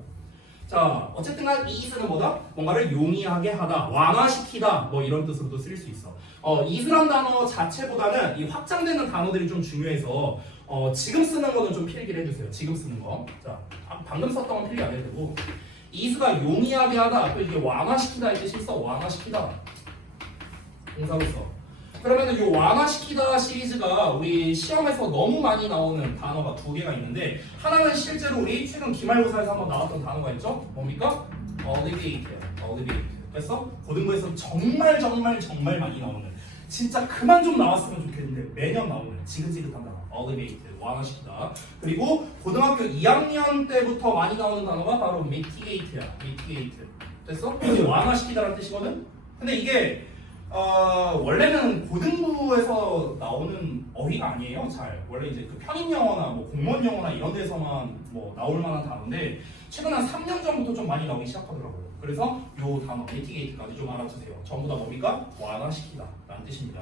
자, 어쨌든 간 is는 뭐다? 뭔가를 용이하게 하다, 완화시키다, 뭐 이런 뜻으로도 쓸 수 있어. is란 단어 자체보다는 이 확장되는 단어들이 좀 중요해서 지금 쓰는 거는 좀 필기를 해주세요. 지금 쓰는 거. 자, 방금 썼던 건 필기 안 해도 되고, is가 용이하게 하다, 또 이게 완화시키다 이 뜻이 있어. 완화시키다. 동사로서. 그러면은 이 완화시키다 시리즈가 우리 시험에서 너무 많이 나오는 단어가 두 개가 있는데, 하나는 실제로 우리 최근 기말고사에서 한번 나왔던 단어가 있죠? 뭡니까? alleviate. 그래서 고등부에서 정말 많이 나오는, 진짜 그만 좀 나왔으면 좋겠는데 매년 나오는 지긋지긋한 단어 alleviate, 완화시키다. 그리고 고등학교 2학년 때부터 많이 나오는 단어가 바로 mitigate야. mitigate. 됐어? 이게 완화시키다라는 뜻이거든? 근데 이게 원래는 고등부에서 나오는 어휘가 아니에요. 잘 원래 이제 그 편입 영어나 뭐 공무원 영어나 이런 데서만 뭐 나올 만한 단어인데, 최근 한 3년 전부터 좀 많이 나오기 시작하더라고요. 그래서 요 단어 mitigate까지 좀 알아주세요. 전부 다 뭡니까? 완화시키다 라는 뜻입니다.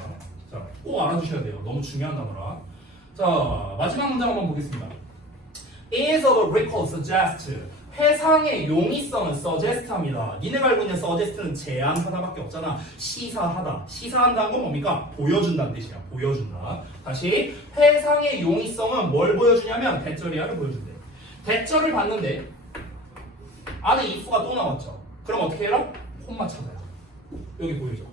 자, 꼭 알아주셔야 돼요. 너무 중요한 단어라. 자, 마지막 문장 한번 보겠습니다. is of recall suggest. 해상의 용이성은 suggest합니다. 니네가 알고 있는 suggest는 제안하다밖에 없잖아. 시사하다. 시사한다는 건 뭡니까? 보여준다는 뜻이야. 보여준다. 다시, 해상의 용이성은 뭘 보여주냐면 대절이야를 보여준대. 대절을 봤는데 안에 if가 또 나왔죠. 그럼 어떻게 해라? 콤마 찾아요. 여기 보이죠?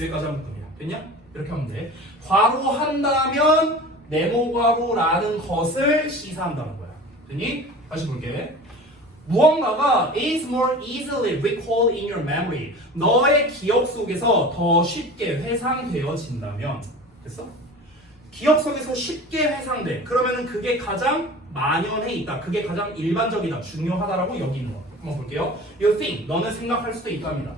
여기까지 하면 끝이야. 됐냐? 이렇게 하면 돼. 괄호한다면 네모괄호라는 것을 시사한다는 거야. 됐니? 다시 볼게. 무언가가 is more easily recalled in your memory. 너의 기억 속에서 더 쉽게 회상되어진다면, 됐어? 기억 속에서 쉽게 회상돼. 그러면은 그게 가장 만연해 있다. 그게 가장 일반적이다. 중요하다라고 여기는 거. 한번 볼게요. You think, 너는 생각할 수도 있답니다.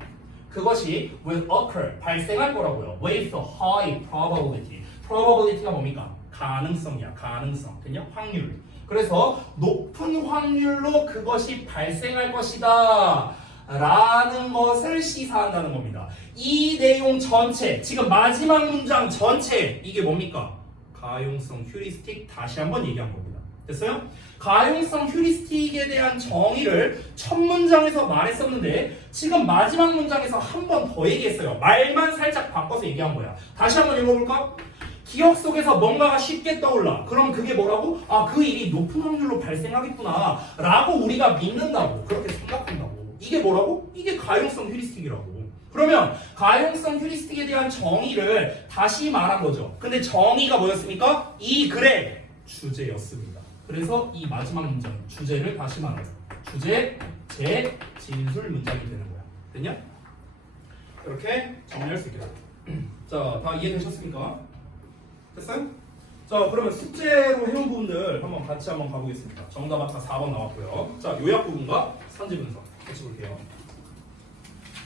그것이 will occur, 발생할 거라고요. with a high probability. probability가 뭡니까? 가능성이야. 가능성. 됐냐? 확률. 그래서 높은 확률로 그것이 발생할 것이다 라는 것을 시사한다는 겁니다. 이 내용 전체, 지금 마지막 문장 전체, 이게 뭡니까? 가용성 휴리스틱 다시 한번 얘기한 겁니다. 됐어요? 가용성 휴리스틱에 대한 정의를 첫 문장에서 말했었는데 지금 마지막 문장에서 한 번 더 얘기했어요. 말만 살짝 바꿔서 얘기한 거야. 다시 한번 읽어볼까? 기억 속에서 뭔가가 쉽게 떠올라. 그럼 그게 뭐라고? 아, 그 일이 높은 확률로 발생하겠구나 라고 우리가 믿는다고, 그렇게 생각한다고. 이게 뭐라고? 이게 가용성 휴리스틱이라고. 그러면 가용성 휴리스틱에 대한 정의를 다시 말한 거죠. 근데 정의가 뭐였습니까? 이 글의 주제였습니다. 그래서 이 마지막 문장, 주제를 다시 말하죠. 주제, 제, 진술 문장이 되는 거야. 됐냐? 이렇게 정리할 수 있겠다. 자, 다 이해되셨습니까? 됐어요? 자, 그러면 숙제로 해온 부분들 같이 한번 가보겠습니다. 정답 아까 4번 나왔고요. 자, 요약 부분과 선지 분석 같이 볼게요.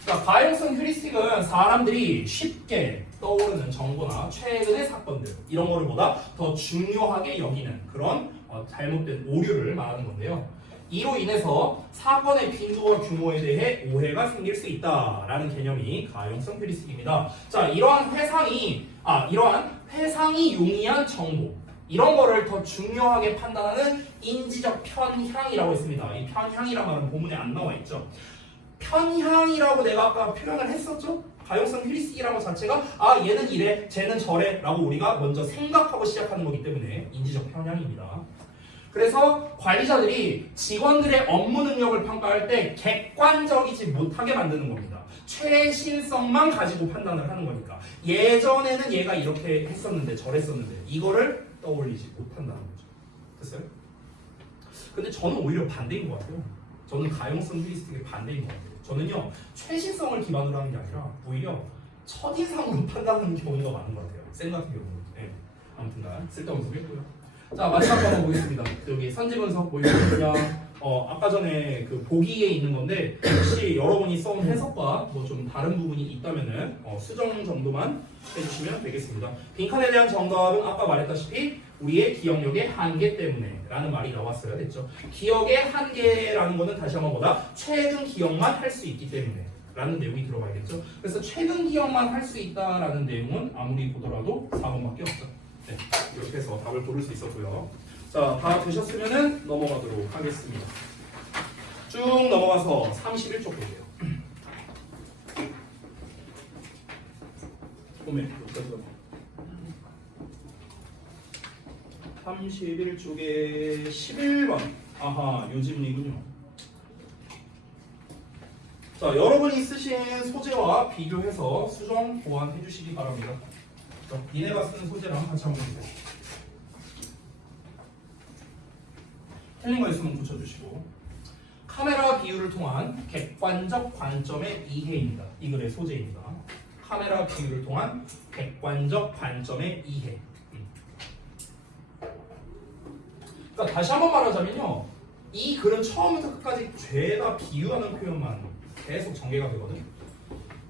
자, 가용성 휴리스틱은 사람들이 쉽게 떠오르는 정보나 최근의 사건들, 이런 거를 보다 더 중요하게 여기는 그런 잘못된 오류를 말하는 건데요. 이로 인해서 사건의 빈도와 규모에 대해 오해가 생길 수 있다라는 개념이 가용성 휴리스틱입니다. 자, 이러한 회상이 용이한 정보, 이런 거를 더 중요하게 판단하는 인지적 편향이라고 했습니다. 이 편향이란 말은 본문에 안 나와 있죠. 편향이라고 내가 아까 표현을 했었죠? 가용성 휴리스틱이라는 것 자체가 얘는 이래, 쟤는 저래 라고 우리가 먼저 생각하고 시작하는 거기 때문에 인지적 편향입니다. 그래서 관리자들이 직원들의 업무 능력을 평가할 때 객관적이지 못하게 만드는 겁니다. 최신성만 가지고 판단을 하는 거니까. 예전에는 얘가 이렇게 했었는데 저랬었는데 이거를 떠올리지 못한다는 거죠. 됐어요? 근데 저는 오히려 반대인 것 같아요. 저는 가용성 휴리스틱의 반대인 것 같아요. 저는요, 최신성을 기반으로 하는 게 아니라 오히려 첫인상으로 판단하는 경우가 많은 것 같아요. 쌤 같은 경우는. 네. 아무튼간 쓸데없는 소리 했고요. 자, 마지막 거 한번 보겠습니다. 여기 선지분석 보이고 그냥 아까 전에 그 보기에 있는 건데 혹시 여러분이 써온 해석과 뭐 좀 다른 부분이 있다면은 수정 정도만 해주시면 되겠습니다. 빈칸에 대한 정답은 아까 말했다시피 우리의 기억력의 한계 때문에 라는 말이 나왔어야 됐죠. 기억의 한계라는 거는 다시 한번 보다 최근 기억만 할 수 있기 때문에 라는 내용이 들어가야겠죠. 그래서 최근 기억만 할 수 있다라는 내용은 아무리 보더라도 4번밖에 없죠. 네, 이렇게 해서 답을 고를 수 있었고요. 자, 다 되셨으면은 넘어가도록 하겠습니다. 쭉 넘어가서 31쪽 볼게요. 보면 여기까지 넘어. 31쪽에 11번. 아하, 요즘이군요. 자, 여러분이 쓰신 소재와 비교해서 수정 보완해 주시기 바랍니다. 자, 니네가 쓰는 소재랑 같이 한번 보세요. 틀린 거 있으면 고쳐주시고. 카메라 비율을 통한 객관적 관점의 이해입니다. 이 글의 소재입니다. 카메라 비율을 통한 객관적 관점의 이해. 그러니까 다시 한번 말하자면요, 이 글은 처음부터 끝까지 죄다 비유하는 표현만 계속 전개가 되거든요.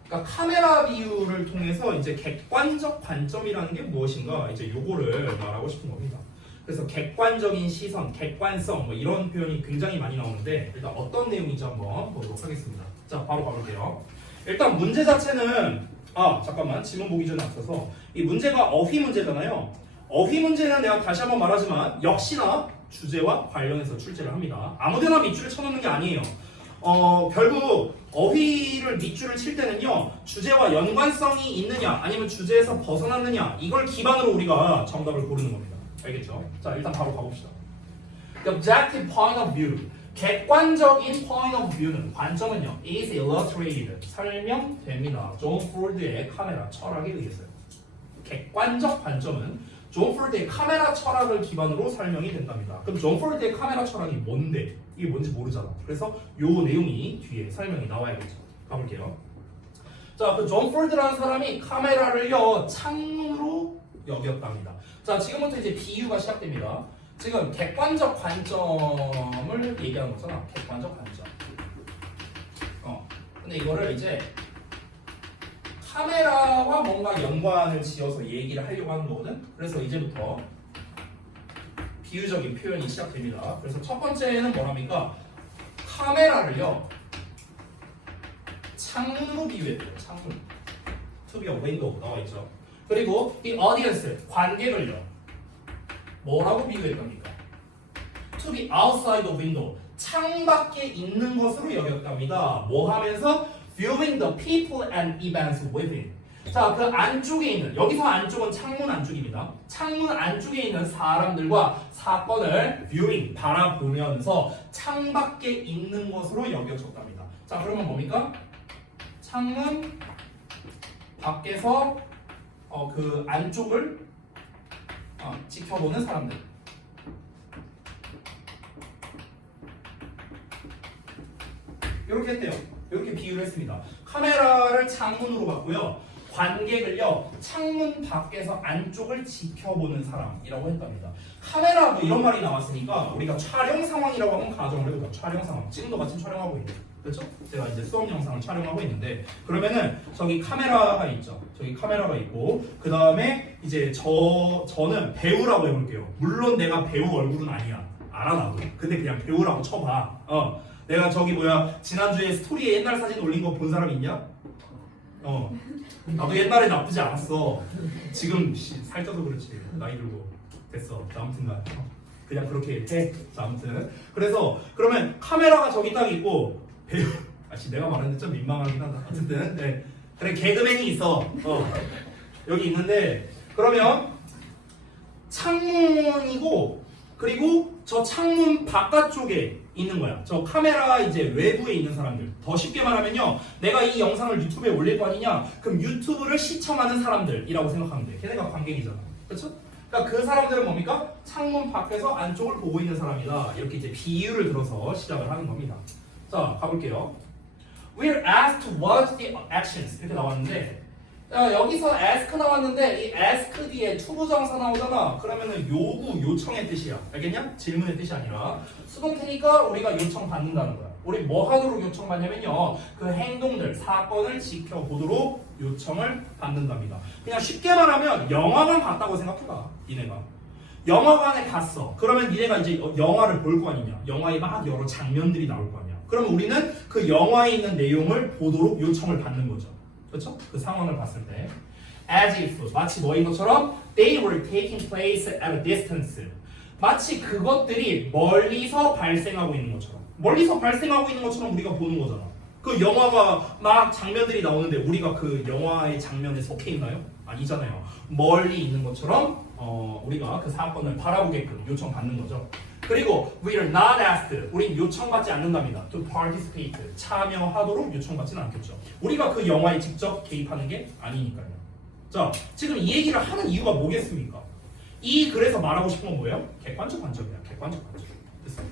그러니까 카메라 비율을 통해서 이제 객관적 관점이라는 게 무엇인가, 이제 요거를 말하고 싶은 겁니다. 그래서 객관적인 시선, 객관성 뭐 이런 표현이 굉장히 많이 나오는데 일단 어떤 내용인지 한번 보도록 하겠습니다. 자, 바로 가볼게요. 일단 문제 자체는 잠깐만, 지문 보기 전에 앞서서 이 문제가 어휘 문제잖아요. 어휘 문제는 내가 다시 한번 말하지만 역시나 주제와 관련해서 출제를 합니다. 아무데나 밑줄을 쳐놓는 게 아니에요. 결국 어휘를 밑줄을 칠 때는요, 주제와 연관성이 있느냐 아니면 주제에서 벗어났느냐 이걸 기반으로 우리가 정답을 고르는 겁니다. 알겠죠? 자, 일단 바로 가봅시다. The objective point of view, 객관적인 point of view는, 관점은요, is illustrated, 설명됩니다. 존 폴드의 카메라 철학에 의해서요. 객관적 관점은 존 폴드의 카메라 철학을 기반으로 설명이 된답니다. 그럼 존 폴드의 카메라 철학이 뭔데? 이게 뭔지 모르잖아. 그래서 요 내용이 뒤에 설명이 나와야겠죠. 가볼게요. 자, 그 존 폴드라는 사람이 카메라를요, 창문으로 여겼답니다. 자, 지금부터 이제 비유가 시작됩니다. 지금 객관적 관점을 얘기하는 거잖아. 객관적 관점. 근데 이거를 이제 카메라와 뭔가 연관을 지어서 얘기를 하려고 하는 거거든. 그래서 이제부터 비유적인 표현이 시작됩니다. 그래서 첫 번째는 뭐랍니까? 카메라를요, 창문으로 비유했대요. 창문. To be a window 나와 있죠. 그리고 이 audience, 관객을요, 뭐라고 비유했답니까? To be outside the window, 창밖에 있는 것으로 여겼답니다. 뭐 하면서? Viewing the people and events within. 자, 그 안쪽에 있는, 여기서 안쪽은 창문 안쪽입니다. 창문 안쪽에 있는 사람들과 사건을 viewing, 바라보면서 창밖에 있는 것으로 여겨졌답니다. 자, 그러면 뭡니까? 창문 밖에서 그 안쪽을 지켜보는 사람들. 이렇게 했대요. 이렇게 비유를 했습니다. 카메라를 창문으로 봤고요. 관객을요, 창문 밖에서 안쪽을 지켜보는 사람이라고 했답니다. 카메라 뭐 이런 말이 나왔으니까 우리가 촬영 상황이라고 한번 가정을 해보자. 촬영 상황. 지금도 마침 촬영하고 있는. 그렇죠? 제가 이제 수업 영상을 촬영하고 있는데, 그러면은 저기 카메라가 있죠. 저기 카메라가 있고, 그 다음에 이제 저는 배우라고 해볼게요. 물론 내가 배우 얼굴은 아니야. 알아 나도. 근데 그냥 배우라고 쳐봐. 내가 저기 지난주에 스토리에 옛날 사진 올린 거 본 사람 있냐? 나도 옛날에 나쁘지 않았어. 지금 살쪄서 그렇지. 나이 들고 됐어. 자, 아무튼간 그냥 그렇게 해. 자, 아무튼 그래서 그러면 카메라가 저기 딱 있고, 배우, 내가 말하는데 좀 민망하긴 하다. 어쨌든 네. 그래, 개그맨이 있어. 여기 있는데, 그러면 창문이고, 그리고 저 창문 바깥쪽에 있는 거야. 저 카메라 이제 외부에 있는 사람들. 더 쉽게 말하면요, 내가 이 영상을 유튜브에 올릴 거 아니냐? 그럼 유튜브를 시청하는 사람들이라고 생각하면 돼. 걔네가 관객이잖아. 그렇죠? 그러니까 그 사람들은 뭡니까? 창문 밖에서 안쪽을 보고 있는 사람이다. 이렇게 이제 비유를 들어서 시작을 하는 겁니다. 자, 가볼게요. We're asked to watch the actions. 이렇게 나왔는데, 여기서 ask 나왔는데 이 ask 뒤에 투부정사 나오잖아. 그러면은 요구, 요청의 뜻이야. 알겠냐? 질문의 뜻이 아니라 수동태니까 우리가 요청받는다는 거야. 우리 뭐 하도록 요청받냐면요, 그 행동들, 사건을 지켜보도록 요청을 받는답니다. 그냥 쉽게 말하면 영화관 갔다고 생각해봐. 니네가 영화관에 갔어. 그러면 니네가 이제 영화를 볼 거 아니냐. 영화에 막 여러 장면들이 나올 거 아니야. 그러면 우리는 그 영화에 있는 내용을 보도록 요청을 받는 거죠. 그렇죠? 그 상황을 봤을 때 as if 마치 뭐인 것처럼 they were taking place at a distance 마치 그것들이 멀리서 발생하고 있는 것처럼 멀리서 발생하고 있는 것처럼 우리가 보는 거잖아. 그 영화가 막 장면들이 나오는데 우리가 그 영화의 장면에 속해 있나요? 아니잖아요. 멀리 있는 것처럼 우리가 그 사건을 바라보게끔 요청받는 거죠. 그리고 we are not asked. 우린 요청받지 않는답니다. to participate. 참여하도록 요청받지는 않겠죠. 우리가 그 영화에 직접 개입하는 게 아니니까요. 자, 지금 이 얘기를 하는 이유가 뭐겠습니까? 이 글에서 말하고 싶은 건 뭐예요? 객관적 관점이야. 객관적 관점. 됐어요.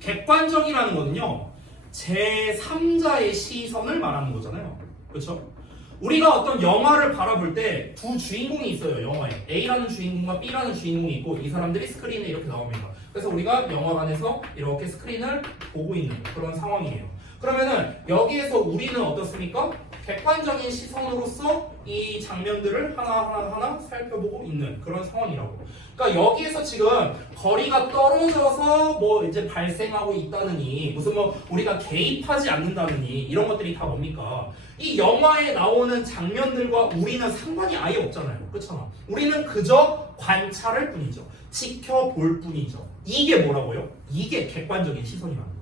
객관적이라는 거는요. 제3자의 시선을 말하는 거잖아요. 그렇죠? 우리가 어떤 영화를 바라볼 때 두 주인공이 있어요. 영화에 A라는 주인공과 B라는 주인공이 있고 이 사람들이 스크린에 이렇게 나옵니다. 그래서 우리가 영화관에서 이렇게 스크린을 보고 있는 그런 상황이에요. 그러면은 여기에서 우리는 어떻습니까? 객관적인 시선으로서 이 장면들을 하나하나 살펴보고 있는 그런 상황이라고. 그러니까 여기에서 지금 거리가 떨어져서 뭐 이제 발생하고 있다느니 무슨 뭐 우리가 개입하지 않는다느니 이런 것들이 다 뭡니까? 이 영화에 나오는 장면들과 우리는 상관이 아예 없잖아요. 그렇잖아. 우리는 그저 관찰할 뿐이죠. 지켜볼 뿐이죠. 이게 뭐라고요? 이게 객관적인 시선이라는 거예요.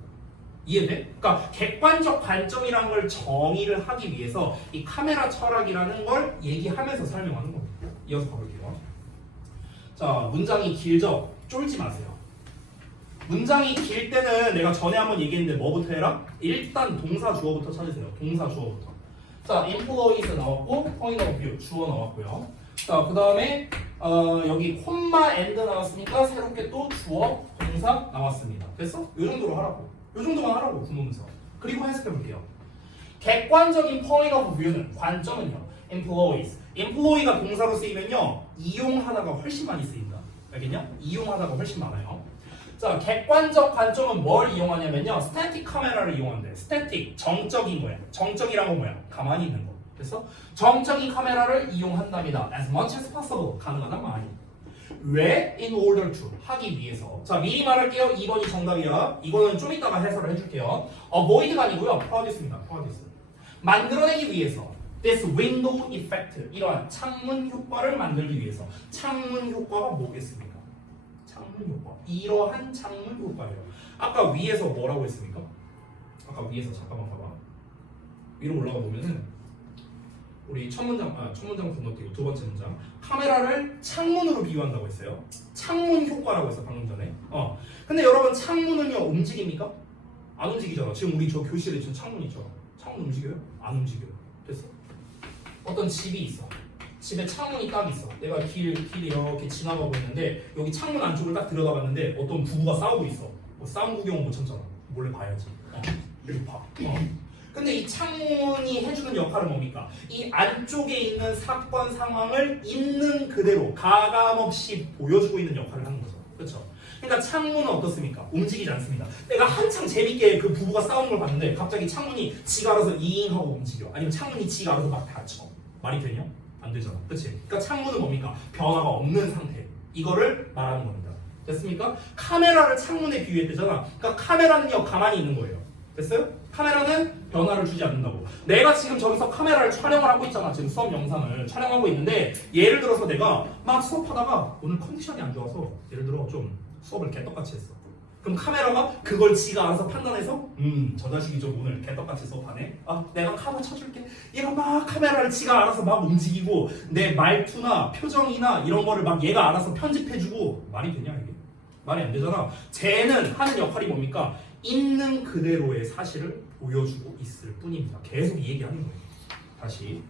이해돼? 그러니까 객관적 관점이라는 걸 정의를 하기 위해서 이 카메라 철학이라는 걸 얘기하면서 설명하는 겁니다. 이어서 가볼게요. 자, 문장이 길죠? 쫄지 마세요. 문장이 길 때는 내가 전에 한번 얘기했는데 뭐부터 해라? 일단 동사 주어부터 찾으세요. 동사 주어부터. 자, employees 나왔고 point of view 주어 나왔고요. 자, 그 다음에 여기 콤마 and 나왔으니까 새롭게 또 주어 동사 나왔습니다. 됐어? 요 정도로 하라고. 요 정도만 하라고 구문서. 그리고 해석해 볼게요. 객관적인 point of view는 관점은요. employees. employee가 동사로 쓰이면요. 이용하다가 훨씬 많이 쓰인다. 알겠냐? 이용하다가 훨씬 많아요. 자, 객관적 관점은 뭘 이용하냐면요. 스태틱 카메라를 이용한대. 스태틱, 정적인 거야. 정적이란 건 뭐야? 가만히 있는 거. 그래서 정적인 카메라를 이용한답니다. As much as possible. 가능하다 많이. 왜? In order to. 하기 위해서. 자, 미리 말할게요. 2번이 정답이야. 이거는 좀 이따가 해설을 해줄게요. avoid가 아니고요. produce입니다. produce. 만들어내기 위해서. This window effect. 이러한 창문 효과를 만들기 위해서. 창문 효과가 뭐겠습니까? 창문 효과. 이러한 창문 효과예요. 아까 위에서 뭐라고 했습니까? 아까 위에서 잠깐만 봐봐. 위로 올라가 보면은 우리 첫 문장 건너뛰고 두 번째 문장. 카메라를 창문으로 비유한다고 했어요. 창문 효과라고 했어 방금 전에. 근데 여러분 창문은요 움직입니까? 안 움직이잖아. 지금 우리 저 교실에 지금 창문 있죠. 창문 움직여요? 안 움직여요. 됐어. 어떤 집이 있어. 집에 창문이 딱 있어. 내가 길 이렇게 지나가고 있는데 여기 창문 안쪽을 딱 들여다봤는데 어떤 부부가 싸우고 있어. 뭐 싸움 구경은 못 참잖아. 몰래 봐야지. 이렇게 봐. 근데 이 창문이 해주는 역할은 뭡니까? 이 안쪽에 있는 사건 상황을 있는 그대로 가감없이 보여주고 있는 역할을 하는 거죠. 그렇죠? 그러니까 창문은 어떻습니까? 움직이지 않습니다. 내가 한창 재밌게 그 부부가 싸우는 걸 봤는데 갑자기 창문이 지가 알아서 이잉 하고 움직여. 아니면 창문이 지가 알아서 막 닫혀. 말이 되냐? 안 되잖아. 그치? 그러니까 창문은 뭡니까? 변화가 없는 상태. 이거를 말하는 겁니다. 됐습니까? 카메라를 창문에 비유했대잖아. 그러니까 카메라는요, 가만히 있는 거예요. 됐어요? 카메라는 변화를 주지 않는다고. 내가 지금 저기서 카메라를 촬영을 하고 있잖아. 지금 수업 영상을 촬영하고 있는데 예를 들어서 내가 막 수업하다가 오늘 컨디션이 안 좋아서 예를 들어 좀 수업을 개떡같이 했어. 그럼 카메라가 그걸 지가 알아서 판단해서 저 자식이 좀 오늘 개떡같이 수업하네. 내가 카메라 쳐줄게. 얘가 막 카메라를 지가 알아서 막 움직이고 내 말투나 표정이나 이런 거를 막 얘가 알아서 편집해주고 말이 되냐 이게? 말이 안 되잖아. 쟤는 하는 역할이 뭡니까? 있는 그대로의 사실을 보여주고 있을 뿐입니다. 계속 이 얘기하는 거예요. 다시.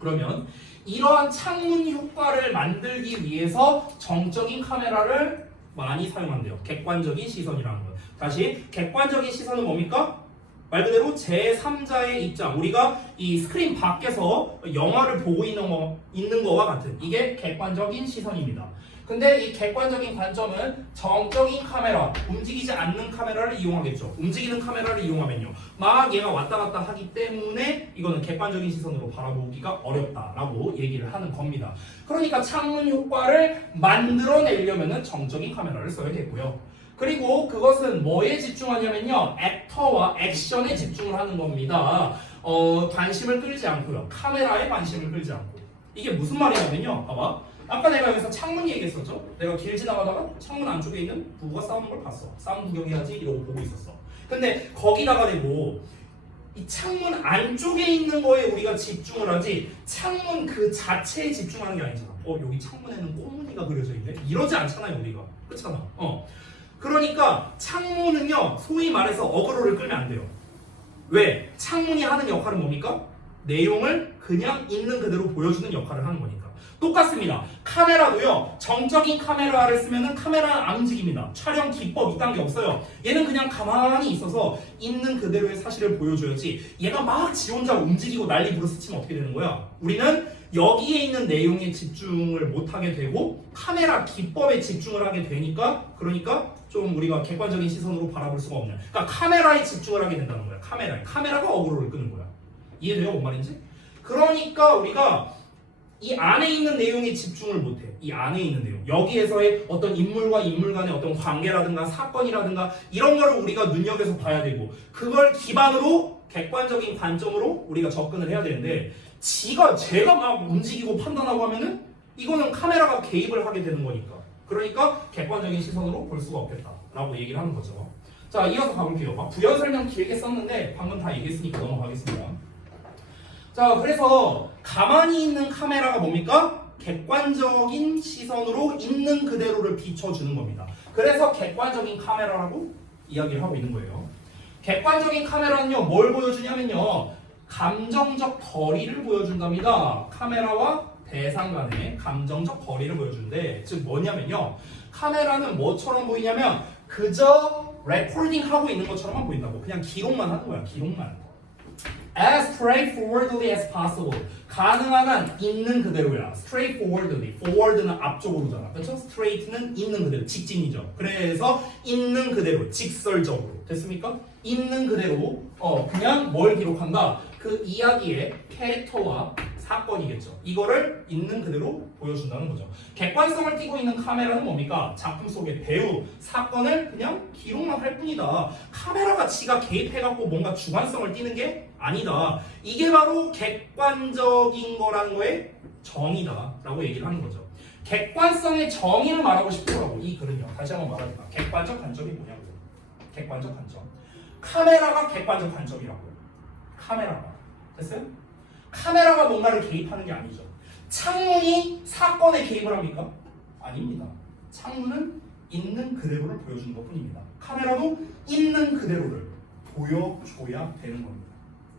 그러면 이러한 창문 효과를 만들기 위해서 정적인 카메라를 많이 사용한대요. 객관적인 시선이라는 것. 다시 객관적인 시선은 뭡니까? 말 그대로 제3자의 입장. 우리가 이 스크린 밖에서 영화를 보고 있는 거와 같은 이게 객관적인 시선입니다. 근데 이 객관적인 관점은 정적인 카메라, 움직이지 않는 카메라를 이용하겠죠. 움직이는 카메라를 이용하면요. 막 얘가 왔다 갔다 하기 때문에 이거는 객관적인 시선으로 바라보기가 어렵다라고 얘기를 하는 겁니다. 그러니까 창문 효과를 만들어내려면 정적인 카메라를 써야겠고요. 그리고 그것은 뭐에 집중하냐면요. 액터와 액션에 집중을 하는 겁니다. 관심을 끌지 않고요. 카메라에 관심을 끌지 않고. 이게 무슨 말이냐면요. 봐봐. 아까 내가 여기서 창문 얘기했었죠. 내가 길 지나가다가 창문 안쪽에 있는 부부가 싸우는 걸 봤어. 싸움 구경해야지 이러고 보고 있었어. 근데 거기다가 대고 이 창문 안쪽에 있는 거에 우리가 집중을 하지 창문 그 자체에 집중하는 게 아니잖아. 여기 창문에는 꽃무늬가 그려져 있네. 이러지 않잖아요 우리가. 그렇잖아. 그러니까 창문은요 소위 말해서 어그로를 끌면 안 돼요. 왜? 창문이 하는 역할은 뭡니까? 내용을 그냥 있는 그대로 보여주는 역할을 하는 거니까. 똑같습니다. 카메라도요 정적인 카메라를 쓰면은 카메라는 안 움직입니다. 촬영 기법 이딴 게 없어요. 얘는 그냥 가만히 있어서 있는 그대로의 사실을 보여줘야지 얘가 막 지 혼자 움직이고 난리 부르스치면 어떻게 되는 거야? 우리는 여기에 있는 내용에 집중을 못하게 되고 카메라 기법에 집중을 하게 되니까 그러니까 좀 우리가 객관적인 시선으로 바라볼 수가 없냐. 그러니까 카메라에 집중을 하게 된다는 거야. 카메라가 어그로를 끄는 거야. 이해돼요? 뭔 말인지? 그러니까 우리가 이 안에 있는 내용에 집중을 못해. 이 안에 있는 내용. 여기에서의 어떤 인물과 인물 간의 어떤 관계라든가 사건이라든가 이런 거를 우리가 눈여겨서 봐야 되고 그걸 기반으로 객관적인 관점으로 우리가 접근을 해야 되는데 제가 막 움직이고 판단하고 하면은 이거는 카메라가 개입을 하게 되는 거니까. 그러니까 객관적인 시선으로 볼 수가 없겠다라고 얘기를 하는 거죠. 자, 이어서 가볼게요. 막 부연 설명 길게 썼는데 방금 다 얘기했으니까 넘어가겠습니다. 자, 그래서 가만히 있는 카메라가 뭡니까? 객관적인 시선으로 있는 그대로를 비춰주는 겁니다. 그래서 객관적인 카메라라고 이야기를 하고 있는 거예요. 객관적인 카메라는요, 뭘 보여주냐면요, 감정적 거리를 보여준답니다. 카메라와 대상 간의 감정적 거리를 보여주는데, 즉 뭐냐면요, 카메라는 뭐처럼 보이냐면 그저 레코딩 하고 있는 것처럼만 보인다고. 그냥 기록만 하는 거야, 기록만. As straightforwardly as possible. 가능한 한 있는 그대로야. straightforwardly. forward는 앞쪽으로잖아. 그렇죠? straight는 있는 그대로. 직진이죠. 그래서 있는 그대로. 직설적으로. 됐습니까? 있는 그대로 그냥 뭘 기록한다? 그 이야기의 캐릭터와 사건이겠죠. 이거를 있는 그대로 보여준다는 거죠. 객관성을 띠고 있는 카메라는 뭡니까? 작품 속의 배우, 사건을 그냥 기록만 할 뿐이다. 카메라가 지가 개입해갖고 뭔가 주관성을 띠는 게 아니다. 이게 바로 객관적인 거라는 거의 정의다 라고 얘기를 하는 거죠. 객관성의 정의를 말하고 싶더라고 이 글은요. 다시 한번 말합니다. 객관적 관점이 뭐냐고요. 객관적 관점. 카메라가 객관적 관점이라고요. 카메라가. 됐어요? 카메라가 뭔가를 개입하는 게 아니죠. 창문이 사건에 개입을 합니까? 아닙니다. 창문은 있는 그대로를 보여주는 것뿐입니다. 카메라도 있는 그대로를 보여줘야 되는 겁니다.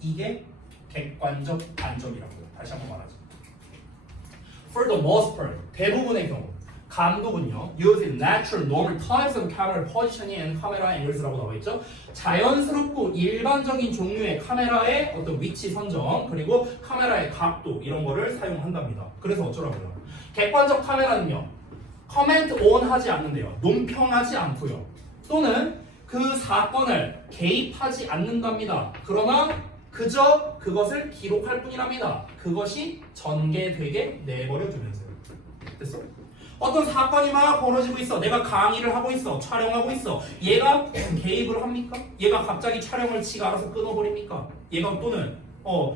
이게 객관적 관점이라고요. 다시 한번 말하죠. For the most part, 대부분의 경우 감독은요, using natural normal types of camera positioning and camera angles라고 나와 있죠. 자연스럽고 일반적인 종류의 카메라의 어떤 위치 선정 그리고 카메라의 각도 이런 거를 사용한답니다. 그래서 어쩌라고요? 객관적 카메라는요, 커멘트 온 하지 않는데요, 논평하지 않고요, 또는 그 사건을 개입하지 않는답니다. 그러나 그저 그것을 기록할 뿐이랍니다. 그것이 전개되게 내버려 두면서요. 됐어? 어떤 사건이 막 벌어지고 있어. 내가 강의를 하고 있어. 촬영하고 있어. 얘가 개입을 합니까? 얘가 갑자기 촬영을 지가 알아서 끊어버립니까? 얘가 또는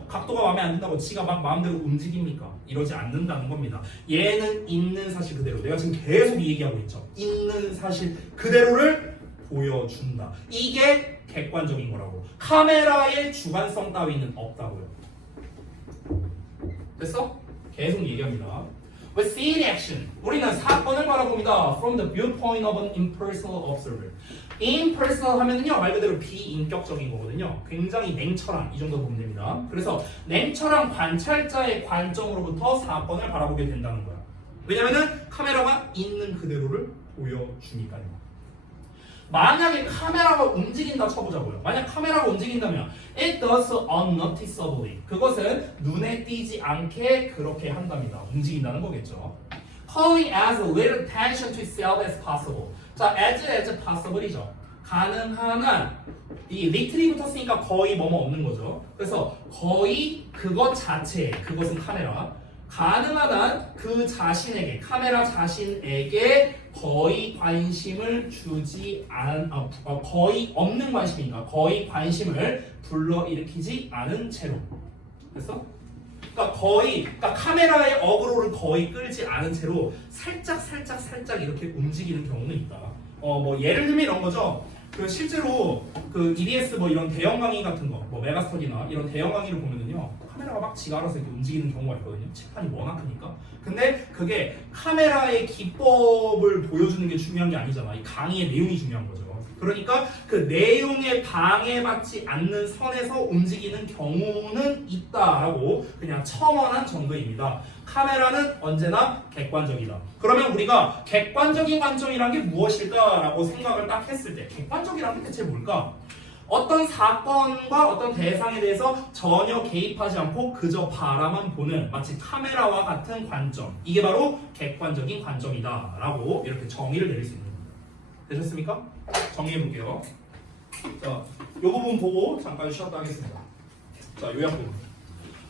각도가 마음에 안 든다고 지가 막 마음대로 움직입니까? 이러지 않는다는 겁니다. 얘는 있는 사실 그대로. 내가 지금 계속 이 얘기하고 있죠. 있는 사실 그대로를 보여준다. 이게 객관적인 거라고. 카메라의 주관성 따위는 없다고요. 됐어? 계속 얘기합니다. With scene action, 우리는 사건을 바라봅니다. From the viewpoint of an impersonal observer. impersonal 하면은요, 말 그대로 비인격적인 거거든요. 굉장히 냉철한, 이 정도 보면 됩니다. 그래서 냉철한 관찰자의 관점으로부터 사건을 바라보게 된다는 거야. 왜냐면은 카메라가 있는 그대로를 보여주니까요. 만약에 카메라가 움직인다 쳐보자고요. 만약 카메라가 움직인다면 it does unnoticeably. 그것은 눈에 띄지 않게 그렇게 한답니다. 움직인다는 거겠죠. Calling as little attention to itself as possible. 자, as possible이죠. 가능한 한. 이 little이 붙었으니까 거의 뭐뭐 없는 거죠. 그래서 거의 그것 자체, 그것은 카메라. 가능하단 그 자신에게 카메라 자신에게 거의 관심을 주지 않은 거의 없는 관심이니까 거의 관심을 불러일으키지 않은 채로 됐어? 그러니까 카메라의 어그로를 거의 끌지 않은 채로 살짝 이렇게 움직이는 경우는 있다. 뭐 예를 들면 이런 거죠. 그 실제로 그 EBS 뭐 이런 대형 강의 같은 거, 뭐 메가스터디나 이런 대형 강의를 보면은요, 카메라가 막 지가 알아서 이렇게 움직이는 경우가 있거든요. 칠판이 워낙 크니까. 근데 그게 카메라의 기법을 보여주는 게 중요한 게 아니잖아. 이 강의의 내용이 중요한 거죠. 그러니까 그 내용에 방해받지 않는 선에서 움직이는 경우는 있다라고 그냥 첨언한 정도입니다. 카메라는 언제나 객관적이다. 그러면 우리가 객관적인 관점이란 게 무엇일까라고 생각을 딱 했을 때 객관적이란 게 대체 뭘까? 어떤 사건과 어떤 대상에 대해서 전혀 개입하지 않고 그저 바라만 보는 마치 카메라와 같은 관점, 이게 바로 객관적인 관점이다 라고 이렇게 정의를 내릴 수 있는 겁니다. 되셨습니까? 정리해 볼게요. 자, 이 부분 보고 잠깐 쉬었다 하겠습니다. 자, 요약 부분.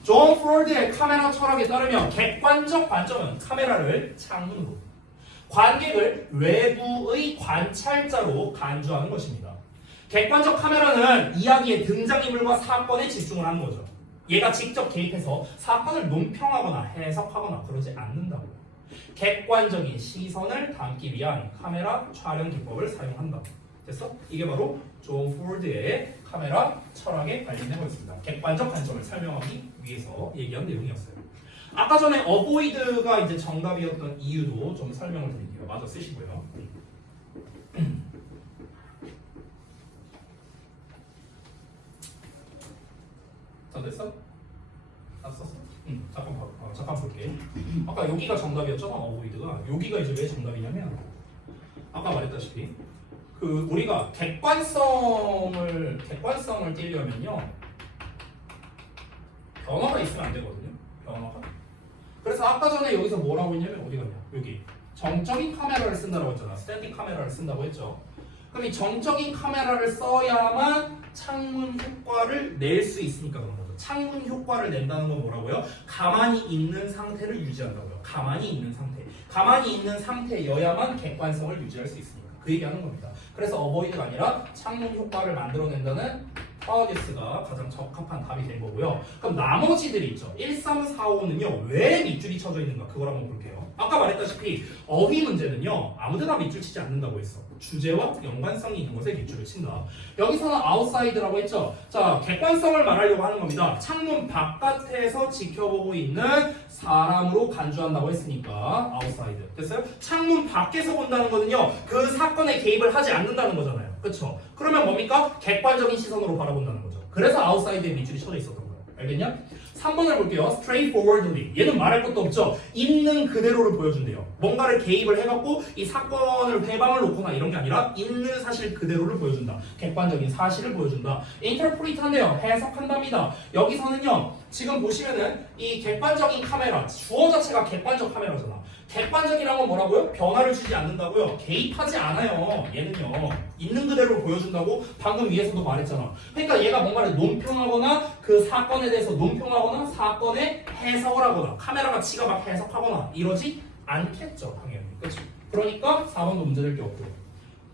존 포드의 카메라 철학에 따르면 객관적 관점은 카메라를 창문으로, 관객을 외부의 관찰자로 간주하는 것입니다. 객관적 카메라는 이야기의 등장인물과 사건에 집중을 하는 거죠. 얘가 직접 개입해서 사건을 논평하거나 해석하거나 그러지 않는다고요. 객관적인 시선을 담기 위한 카메라 촬영 기법을 사용한다. 됐어? 이게 바로 존 포드의 카메라 철학에 관련된 거였습니다. 객관적 관점을 설명하기 위해서 얘기한 내용이었어요. 아까 전에 어보이드가 이제 정답이었던 이유도 좀 설명을 드릴게요. 마저 쓰시고요. 다 됐어? 다 썼어? 잠깐 볼게. 아까 여기가 정답이었잖아, 어보이드가. 여기가 이제 왜 정답이냐면 아까 말했다시피 그 우리가 객관성을 띄려면요 변화가 있으면 안 되거든요. 변화가. 그래서 아까 전에 여기서 뭐라고 했냐면 어디 갔냐? 여기 정적인 카메라를 쓴다고 했잖아. 스탠딩 카메라를 쓴다고 했죠. 그럼 이 정적인 카메라를 써야만 창문 효과를 낼 수 있으니까 그런 거죠. 창문 효과를 낸다는 건 뭐라고요? 가만히 있는 상태를 유지한다고요. 가만히 있는 상태여야만 객관성을 유지할 수 있으니까 그 얘기하는 겁니다. 그래서 어보이드가 아니라 창문 효과를 만들어낸다는 파워게스가 가장 적합한 답이 된 거고요. 그럼 나머지들이 있죠. 1, 3, 4, 5는요. 왜 밑줄이 쳐져 있는가? 그걸 한번 볼게요. 아까 말했다시피 어휘 문제는요. 아무데나 밑줄 치지 않는다고 했어. 주제와 연관성이 있는 것에 밑줄을 친다. 여기서는 아웃사이드라고 했죠. 자, 객관성을 말하려고 하는 겁니다. 창문 바깥에서 지켜보고 있는 사람으로 간주한다고 했으니까 아웃사이드. 됐어요? 창문 밖에서 본다는 거는요. 그 사건에 개입을 하지 않는다는 거잖아요. 그렇죠? 그러면 뭡니까? 객관적인 시선으로 바라본다는 거죠. 그래서 아웃사이드에 밑줄이 쳐져 있었던 거예요. 알겠냐? 3번을 볼게요. straightforwardly. 얘는 말할 것도 없죠. 있는 그대로를 보여준대요. 뭔가를 개입을 해갖고 이 사건을 회방을 놓거나 이런 게 아니라 있는 사실 그대로를 보여준다. 객관적인 사실을 보여준다. interpret한대요. 해석한답니다. 여기서는요. 지금 보시면은 이 객관적인 카메라, 주어 자체가 객관적 카메라잖아. 객관적이라는 건 뭐라고요? 변화를 주지 않는다고요? 개입하지 않아요. 얘는요. 있는 그대로 보여준다고 방금 위에서도 말했잖아. 그러니까 얘가 뭔가를 논평하거나 그 사건에 대해서 논평하거나 사건에 해석을 하거나 카메라가 지가 막 해석하거나 이러지 않겠죠. 당연히. 그렇죠? 그러니까 4번도 문제될 게 없고.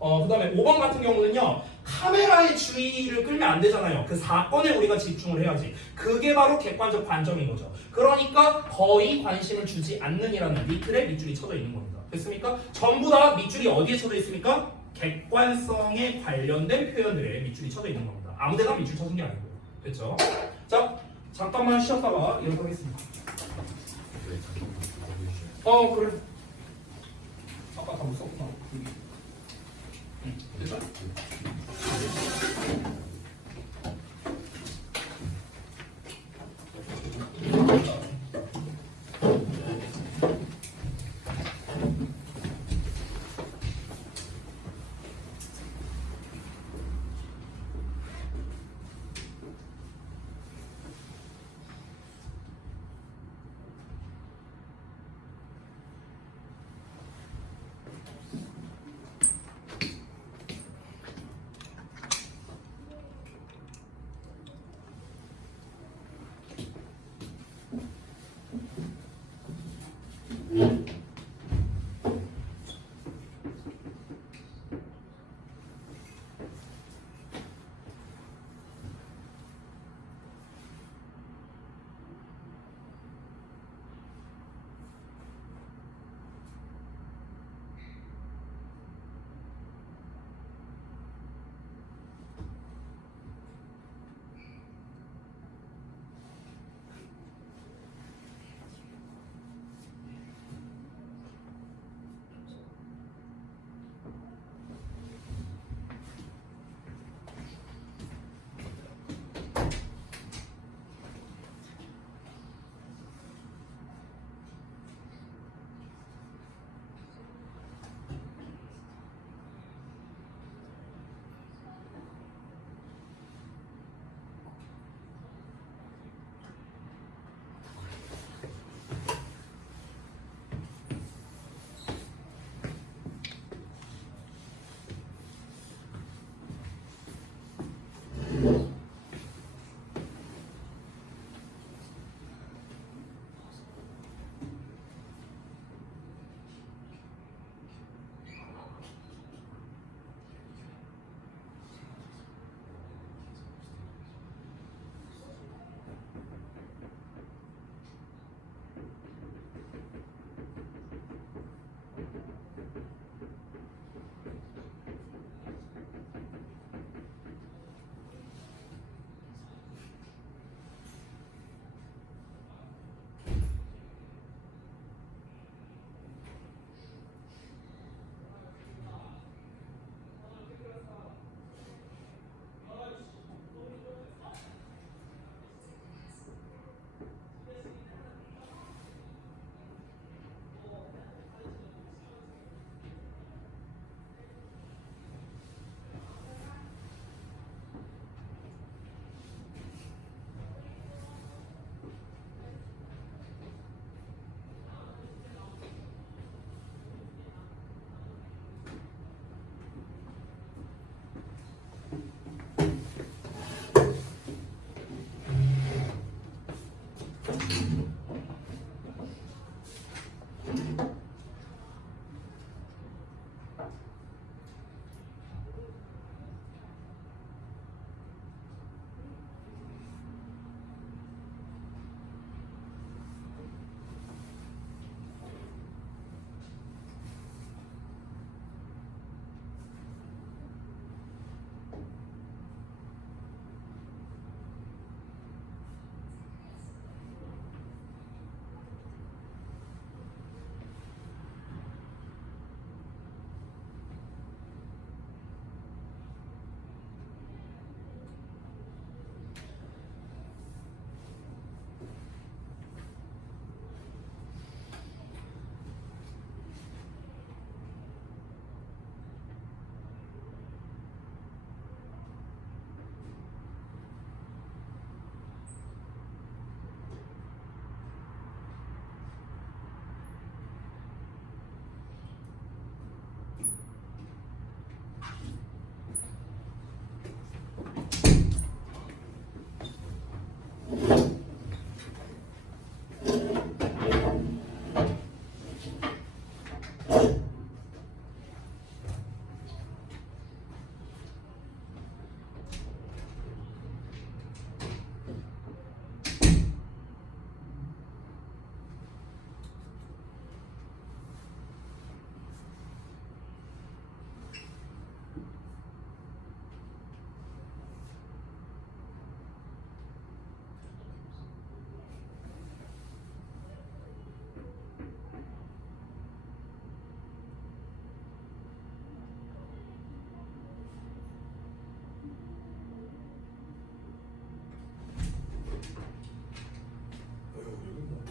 그 다음에 5번 같은 경우는요. 카메라의 주의를 끌면 안 되잖아요. 그 사건에 우리가 집중을 해야지. 그게 바로 객관적 관점인 거죠. 그러니까 거의 관심을 주지 않는이라는 밑줄에 밑줄이 쳐져 있는 겁니다. 됐습니까? 전부 다 밑줄이 어디에 쳐져 있습니까? 객관성에 관련된 표현들에 밑줄이 쳐져 있는 겁니다. 아무데나 밑줄 쳐진 게 아니고. 됐죠? 자, 잠깐만 쉬었다가 이어가겠습니다. 그래. 아까 다 못 썼구나. 됐죠?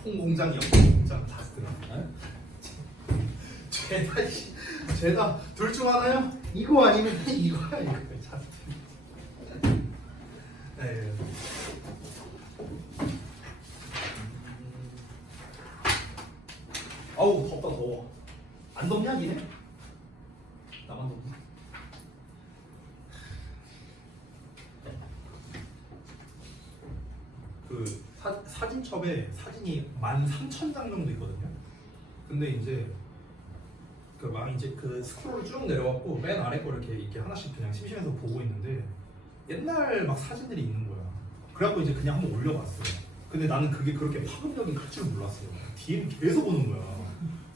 공장이요. 공장 다 쓰나? 죄다 둘 중 하나요? 이거 아니면 이거야 이거. 네. 아우 덥다 더워. 안 덥냐 니네? 나만 덥네. 그 사진첩에 사진이 13,000장 정도 있거든요. 근데 이제 그 막 이제 그 스크롤을 쭉 내려왔고 맨 아래 거 이렇게 하나씩 그냥 심심해서 보고 있는데 옛날 막 사진들이 있는 거야. 그래갖고 이제 그냥 한번 올려봤어요. 근데 나는 그게 그렇게 파급력이 클 줄 몰랐어요. 뒤에 계속 오는 거야.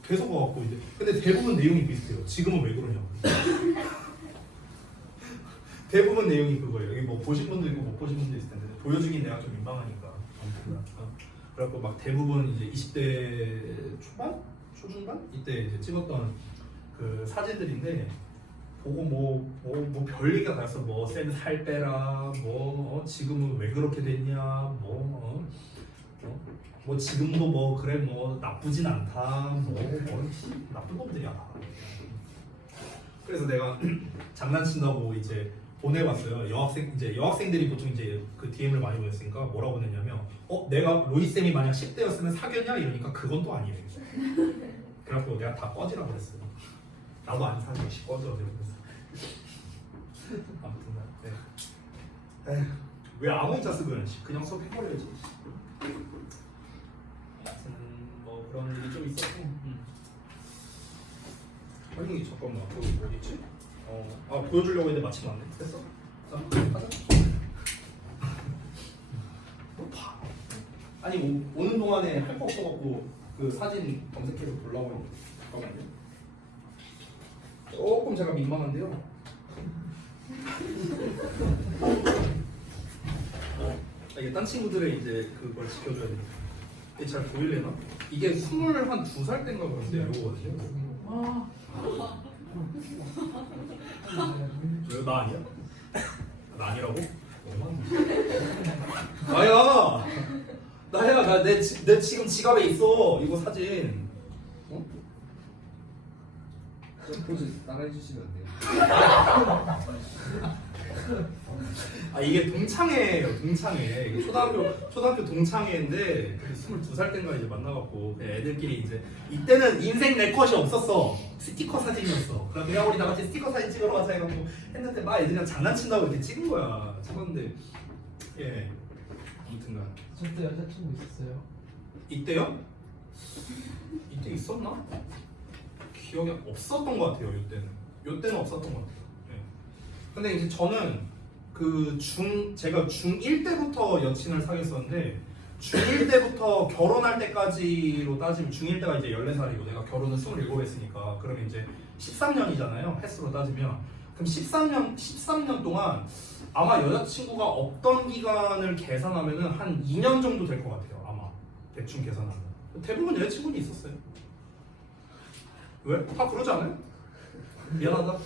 계속 와갖고 이제 근데 대부분 내용이 비슷해요. 지금은 왜 그러냐고. 대부분 내용이 그거예요. 여기 뭐 보신 분도 있고 못 보신 분도 있을 텐데 보여주긴 내가 좀 민망하니까. 그래갖고 막 대부분 이제 20대 초반? 초중반? 이때 이제 찍었던 그 사진들인데 보고 뭐 별얘기가 다 있어. 뭐 쌤 살 빼라 뭐 지금은 왜 그렇게 됐냐 뭐 지금도 뭐 그래 뭐 나쁘진 않다 뭐 나쁜 놈들이야 다. 그래서 내가 장난친다고 이제 보내봤어요. 여학생들이 보통 이제 그 DM을 많이 보냈으니까 뭐라고 보냈냐면 내가 로이 쌤이 만약 10대였으면 사귀었냐 이러니까 그건 또 아니래. 그래갖고 내가 다 꺼지라 그랬어요. 나도 안 사귀어 꺼져 그랬어. 아무튼 네. 왜 아무 인자 쓰고 그냥 수업해버려야지. 아무튼 뭐 그런 일이 좀 있었고. 아니 잠깐만 어디 있지? 보여주려고 했는데 마침 안 돼. 됐어? 자 가자. 뭐 봐. 아니 오는 동안에 할 거 없어갖고 그 사진 검색해서 보려고 했는데 잠깐만요. 조금 제가 민망한데요. 이게 딴 친구들의 이제 그걸 지켜줘야 돼. 이게 잘 보일래나? 이게 22살 때인가 그런데 이거거든요. 왜 나 아니야? 나 아니라고? 나야 내 지금 지갑에 있어 이거 사진. 좀 포즈 따라해 주시면 안 돼요? 이게 동창회예요. 동창회. 이게 초등학교 동창회인데 22살 때인가 이제 만나갖고 애들끼리 이제 이때는 인생 내 컷이 없었어. 스티커 사진이었어. 그래서 내가 우리 다 같이 스티커 사진 찍으러 가자 해갖고 했는데 막 애들이랑 장난친다고 이렇게 찍은 거야. 찍었는데 예. 아무튼간. 저때 여자친구 있었어요? 이때요? 이때 있었나? 기억이 없었던 것 같아요. 이때는 없었던 것 같아요. 네. 근데 이제 저는 제가 중1 때부터 여친을 사귀었었는데 중1 때부터 결혼할 때까지로 따지면 중1 때가 이제 14살이고 내가 결혼을 27 했으니까 그러면 이제 13년이잖아요. 횟수로 따지면 그럼 13년 동안 아마 여자친구가 없던 기간을 계산하면은 한 2년 정도 될 것 같아요. 아마 대충 계산하면 대부분 여자친구는 있었어요. 왜? 다 그러지 않아요? 미안하다.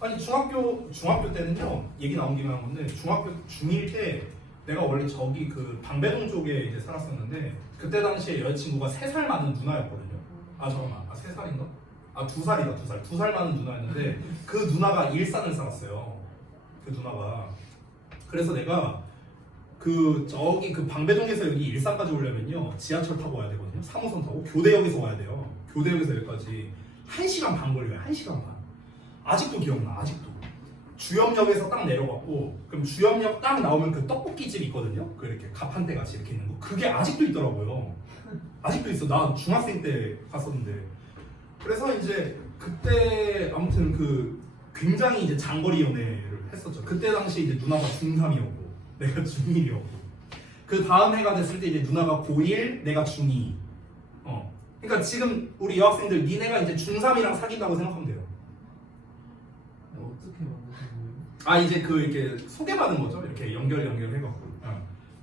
아니 중학교 때는요 얘기 나온 김에 한 건데 중학교 중1 때 내가 원래 저기 그 방배동 쪽에 이제 살았었는데 그때 당시에 여자친구가 3살 많은 누나였거든요. 잠깐만 3살인가? 2살이다 2살 2살 많은 누나였는데 그 누나가 일산을 살았어요. 그 누나가. 그래서 내가 저기 그 방배동에서 여기 일산까지 오려면요 지하철 타고 와야 되거든요. 3호선 타고 교대역에서 와야 돼요. 교대역에서 여기까지 1시간 반 걸려요. 1시간 반. 아직도 기억나. 아직도 주염역에서 딱 내려갔고 그럼 주염역 딱 나오면 그 떡볶이집 있거든요. 그 이렇게 가판대 같이 이렇게 있는 거 그게 아직도 있더라고요. 아직도 있어. 나 중학생 때 갔었는데. 그래서 이제 그때 아무튼 그 굉장히 이제 장거리 연애를 했었죠. 그때 당시 이제 누나가 중3이었고 내가 중1이었고 그 다음 해가 됐을 때 이제 누나가 고1 내가 중2. 그러니까 지금 우리 여학생들 니네가 이제 중3이랑 사귄다고 생각하면 돼요. 어떻게 만나신 거예요? 아 이제 그 이렇게 소개받은 거죠. 이렇게 연결해갖고.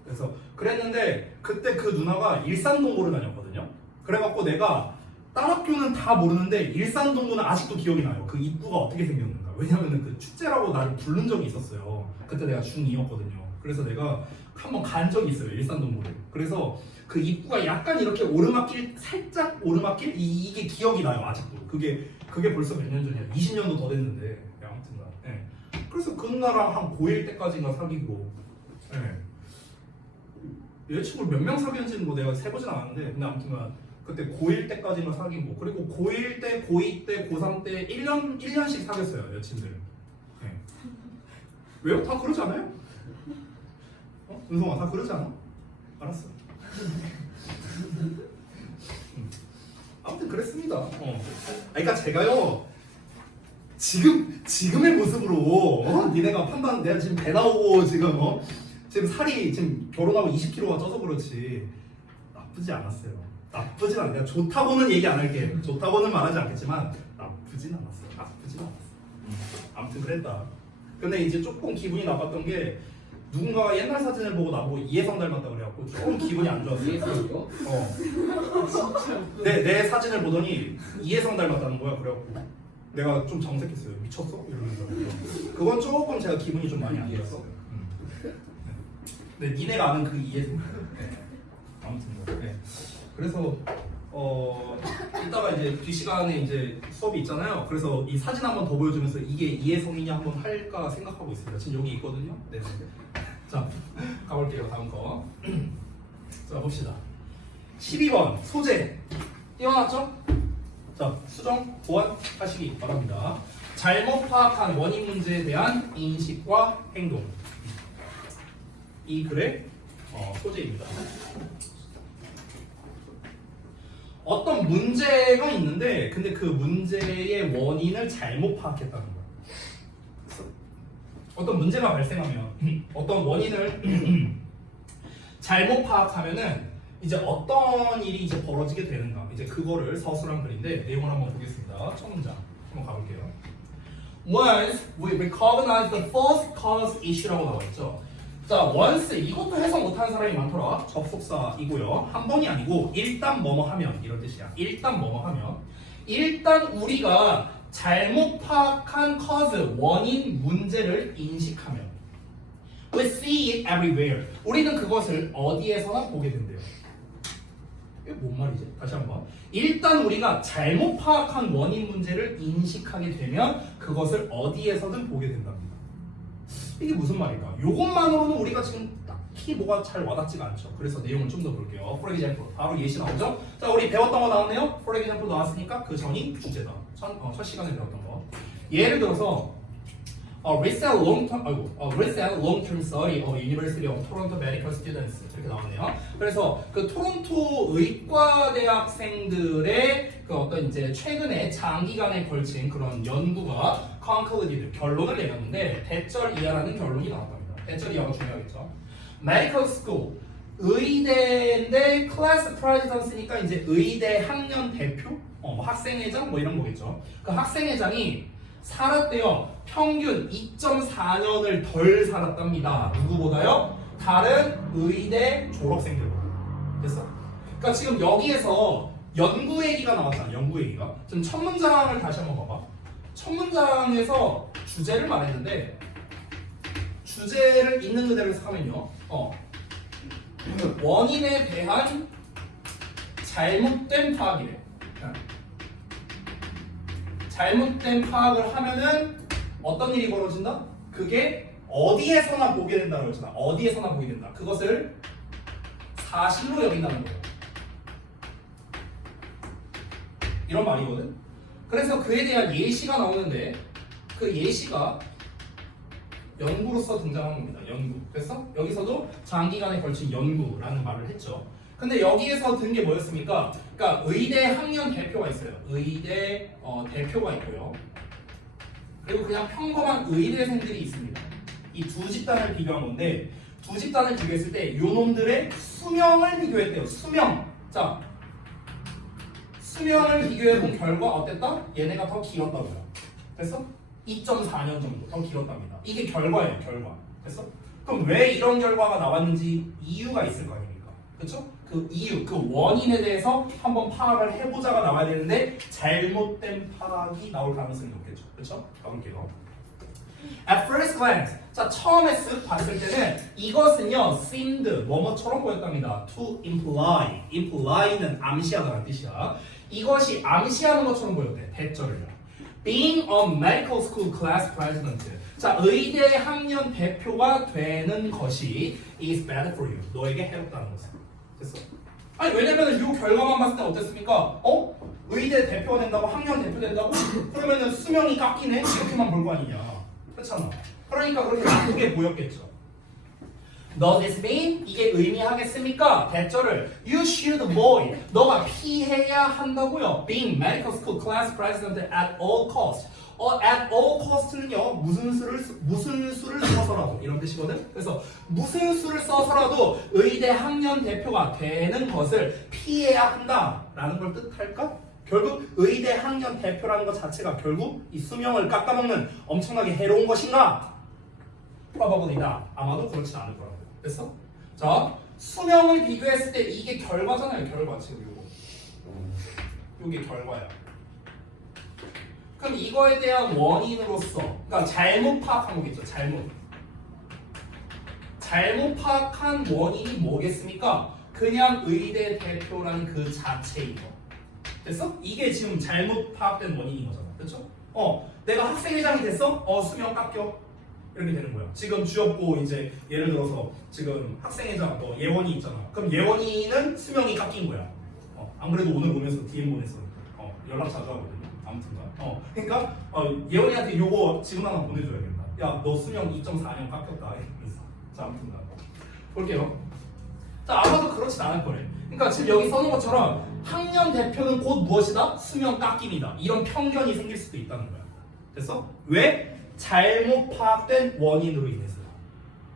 그래서 그랬는데 그때 그 누나가 일산동고를 다녔거든요. 그래갖고 내가 딸 학교는 다 모르는데 일산동고는 아직도 기억이 나요. 그 입구가 어떻게 생겼는가. 왜냐면은 그 축제라고 나를 부른 적이 있었어요. 그때 내가 중2였거든요. 그래서 내가 한번 간 적이 있어요. 일산동고를. 그래서 그 입구가 약간 이렇게 오르막길, 살짝 오르막길? 이게 기억이 나요. 아직도. 그게 벌써 몇 년 전이야. 20년도 더 됐는데. 아무튼간. 네. 그래서 그 누나랑 한 고1 때까지인가 사귀고. 네. 여자친구를 몇 명 사귀었는지는 뭐 내가 세보진 않았는데 근데 아무튼간 그때 고1 때까지만 사귀고 그리고 고1 때, 고2 때, 고3 때 1년씩 사귀었어요 여친들. 네. 왜요? 다 그러지 않아요? 은성아 다 그러지 않아? 알았어. 아무튼 그랬습니다. 그러니까 제가요 지금의 모습으로 니네가 판단 내가 지금 배 나오고 지금 살이 지금 결혼하고 20kg가 쪄서 그렇지 나쁘지 않았어요. 나쁘진 않아요. 내가 좋다고는 얘기 안 할게. 좋다고는 말하지 않겠지만 나쁘진 않았어요. 아무튼 그랬다. 근데 이제 조금 기분이 나빴던 게 누군가가 옛날 사진을 보고 나보고 이혜성 닮았다 그래갖고 조금 기분이 안 좋았어요. 이해성이요? 내 사진을 보더니 이혜성 닮았다는 거야. 그래갖고 내가 좀 정색했어요. 미쳤어? 이러면서 그건 조금 제가 기분이 좀 많이 안 좋았어요. 네, 니네가 아는 그 이해성. 네. 아무튼 뭐. 네. 그래서 이따가 이제 뒷시간에 이제 수업이 있잖아요. 그래서 이 사진 한번 더 보여주면서 이게 이해성이냐 한번 할까 생각하고 있습니다. 지금 여기 있거든요. 네. 자, 가볼게요. 다음 거. 자, 봅시다. 12번 소재 띄워놨죠? 자, 수정 보완하시기 바랍니다. 잘못 파악한 원인 문제에 대한 인식과 행동. 이 글의 소재입니다. 어떤 문제가 있는데 근데 그 문제의 원인을 잘못 파악했다는 거예요. 어떤 문제가 발생하면 어떤 원인을 잘못 파악하면은 이제 어떤 일이 이제 벌어지게 되는가 이제 그거를 서술한 글인데 내용을 한번 보겠습니다. 첫 문장 한번 가볼게요. Once we recognize the first cause issue라고 나와 있죠. 자, once 이것도 해석 못하는 사람이 많더라. 접속사이고요. 한 번이 아니고 일단 뭐뭐 하면 이런 뜻이야. 일단 뭐뭐 하면 일단 우리가 잘못 파악한 cause 원인 문제를 인식하면 we see it everywhere. 우리는 그것을 어디에서나 보게 된대요. 이게 뭔 말이지? 다시 한번. 일단 우리가 잘못 파악한 원인 문제를 인식하게 되면 그것을 어디에서든 보게 된답니다. 이게 무슨 말일까? 이것만으로는 우리가 지금 딱히 뭐가 잘 와닿지가 않죠. 그래서 내용을 좀 더 볼게요. For example, 바로 예시 나오죠? 자, 우리 배웠던 거 나왔네요. For example 나왔으니까 그 전이 주제다. 첫 시간에 배웠던 거. 예를 들어서 recent long-term study of University of Toronto medical students 이렇게 나왔네요. 그래서 그 토론토 의과 대학생들의 그 어떤 이제 최근에 장기간에 걸친 그런 연구가 concluded 결론을 내렸는데 대절 이하라는 결론이 나왔답니다. 대절 이하가 중요하겠죠. Medical school 의대인데 클래스 프레지던스니까 이제 의대 학년 대표, 뭐 학생회장 뭐 이런 거겠죠. 그 학생회장이 살았대요. 평균 2.4년을 덜 살았답니다. 누구보다요? 다른 의대 졸업생들보다. 됐어? 그러니까 지금 여기에서 연구 얘기가 나왔잖아. 연구 얘기가. 지금 첫 문장을 다시 한번 봐봐. 첫 문장에서 주제를 말했는데 주제를 있는 그대로 해석하면요. 원인에 대한 잘못된 파악이래. 잘못된 파악을 하면은 어떤 일이 벌어진다? 그게 어디에서나 보게 된다고 했잖아. 어디에서나 보게 된다. 그것을 사실로 여긴다는 거예요. 이런 말이거든. 그래서 그에 대한 예시가 나오는데 그 예시가 연구로서 등장한 겁니다. 연구. 됐어? 여기서도 장기간에 걸친 연구라는 말을 했죠. 근데 여기에서 든 게 뭐였습니까? 그러니까 의대 학년 대표가 있어요. 의대 대표가 있고요. 그리고 그냥 평범한 의대생들이 있습니다. 이 두 집단을 비교한 건데 두 집단을 비교했을 때 요놈들의 수명을 비교했대요. 수명. 자, 수명을 비교해본 결과 어땠다? 얘네가 더 길었다고요. 됐어? 2.4년 정도 더 길었답니다. 이게 결과예요, 결과. 됐어? 그럼 왜 이런 결과가 나왔는지 이유가 있을 거 아닙니까? 그쵸? 그 이유, 그 원인에 대해서 한번 파악을 해보자가 나와야 되는데 잘못된 파악이 나올 가능성이 높겠죠. 그쵸? 가볼게요. At first glance, 자 처음에 쓱 봤을 때는 이것은요 seemed 뭐뭐처럼 보였답니다. To imply, imply는 암시하다는 뜻이야. 이것이 암시하는 것처럼 보였대. 대절을요. Being a medical school class president, 자 의대 학년 대표가 되는 것이 is bad for you. 너에게 해롭다는 것은. 됐어? 아니 왜냐면은 이 결과만 봤을 때 어땠습니까? 의대 대표가 된다고 학년 대표 된다고? 그러면은 수명이 깎이네 이렇게만 볼 거 아니냐. 그렇잖아. 그러니까 그렇게 나쁘게 보였겠죠. Does this mean? 이게 의미하겠습니까? 대절을 You should avoid. 너가 피해야 한다고요. Being medical school class president at all cost. at all cost는요 무슨 수를 써서라도 이런 뜻이거든. 그래서 무슨 수를 써서라도 의대 학년 대표가 되는 것을 피해야 한다라는 걸 뜻할까? 결국 의대 학년 대표라는 것 자체가 결국 이 수명을 깎아먹는 엄청나게 해로운 것인가? probably다. 아마도 그렇진 않을 거라고. 됐어? 자, 수명을 비교했을 때 이게 결과잖아요. 결과 지금 요게 결과야. 그럼 이거에 대한 원인으로서, 그러니까 잘못 파악한 거겠죠. 잘못 파악한 원인이 뭐겠습니까? 그냥 의대 대표라는 그 자체인 거. 됐어? 이게 지금 잘못 파악된 원인인 거잖아. 그렇죠? 내가 학생회장이 됐어? 수명 깎여. 이렇게 되는 거야. 지금 주엽고 이제 예를 들어서 지금 학생회장 예원이 있잖아. 그럼 예원이는 수명이 깎인 거야. 안 그래도 오늘 오면서 DM 보냈어. 연락 자주 하거든요. 아무튼간. 그러니까 예원이한테 요거 지금 하나 보내줘야겠다. 야, 너 수명 2.4년 깎였다. 이러면서. 자, 아무튼간. 볼게요. 자, 아마도 그렇진 않을 거래. 그러니까 지금 여기 써놓은 것처럼 학년 대표는 곧 무엇이다? 수명 깎임이다. 이런 편견이 생길 수도 있다는 거야. 됐어? 왜? 잘못 파악된 원인으로 인해서.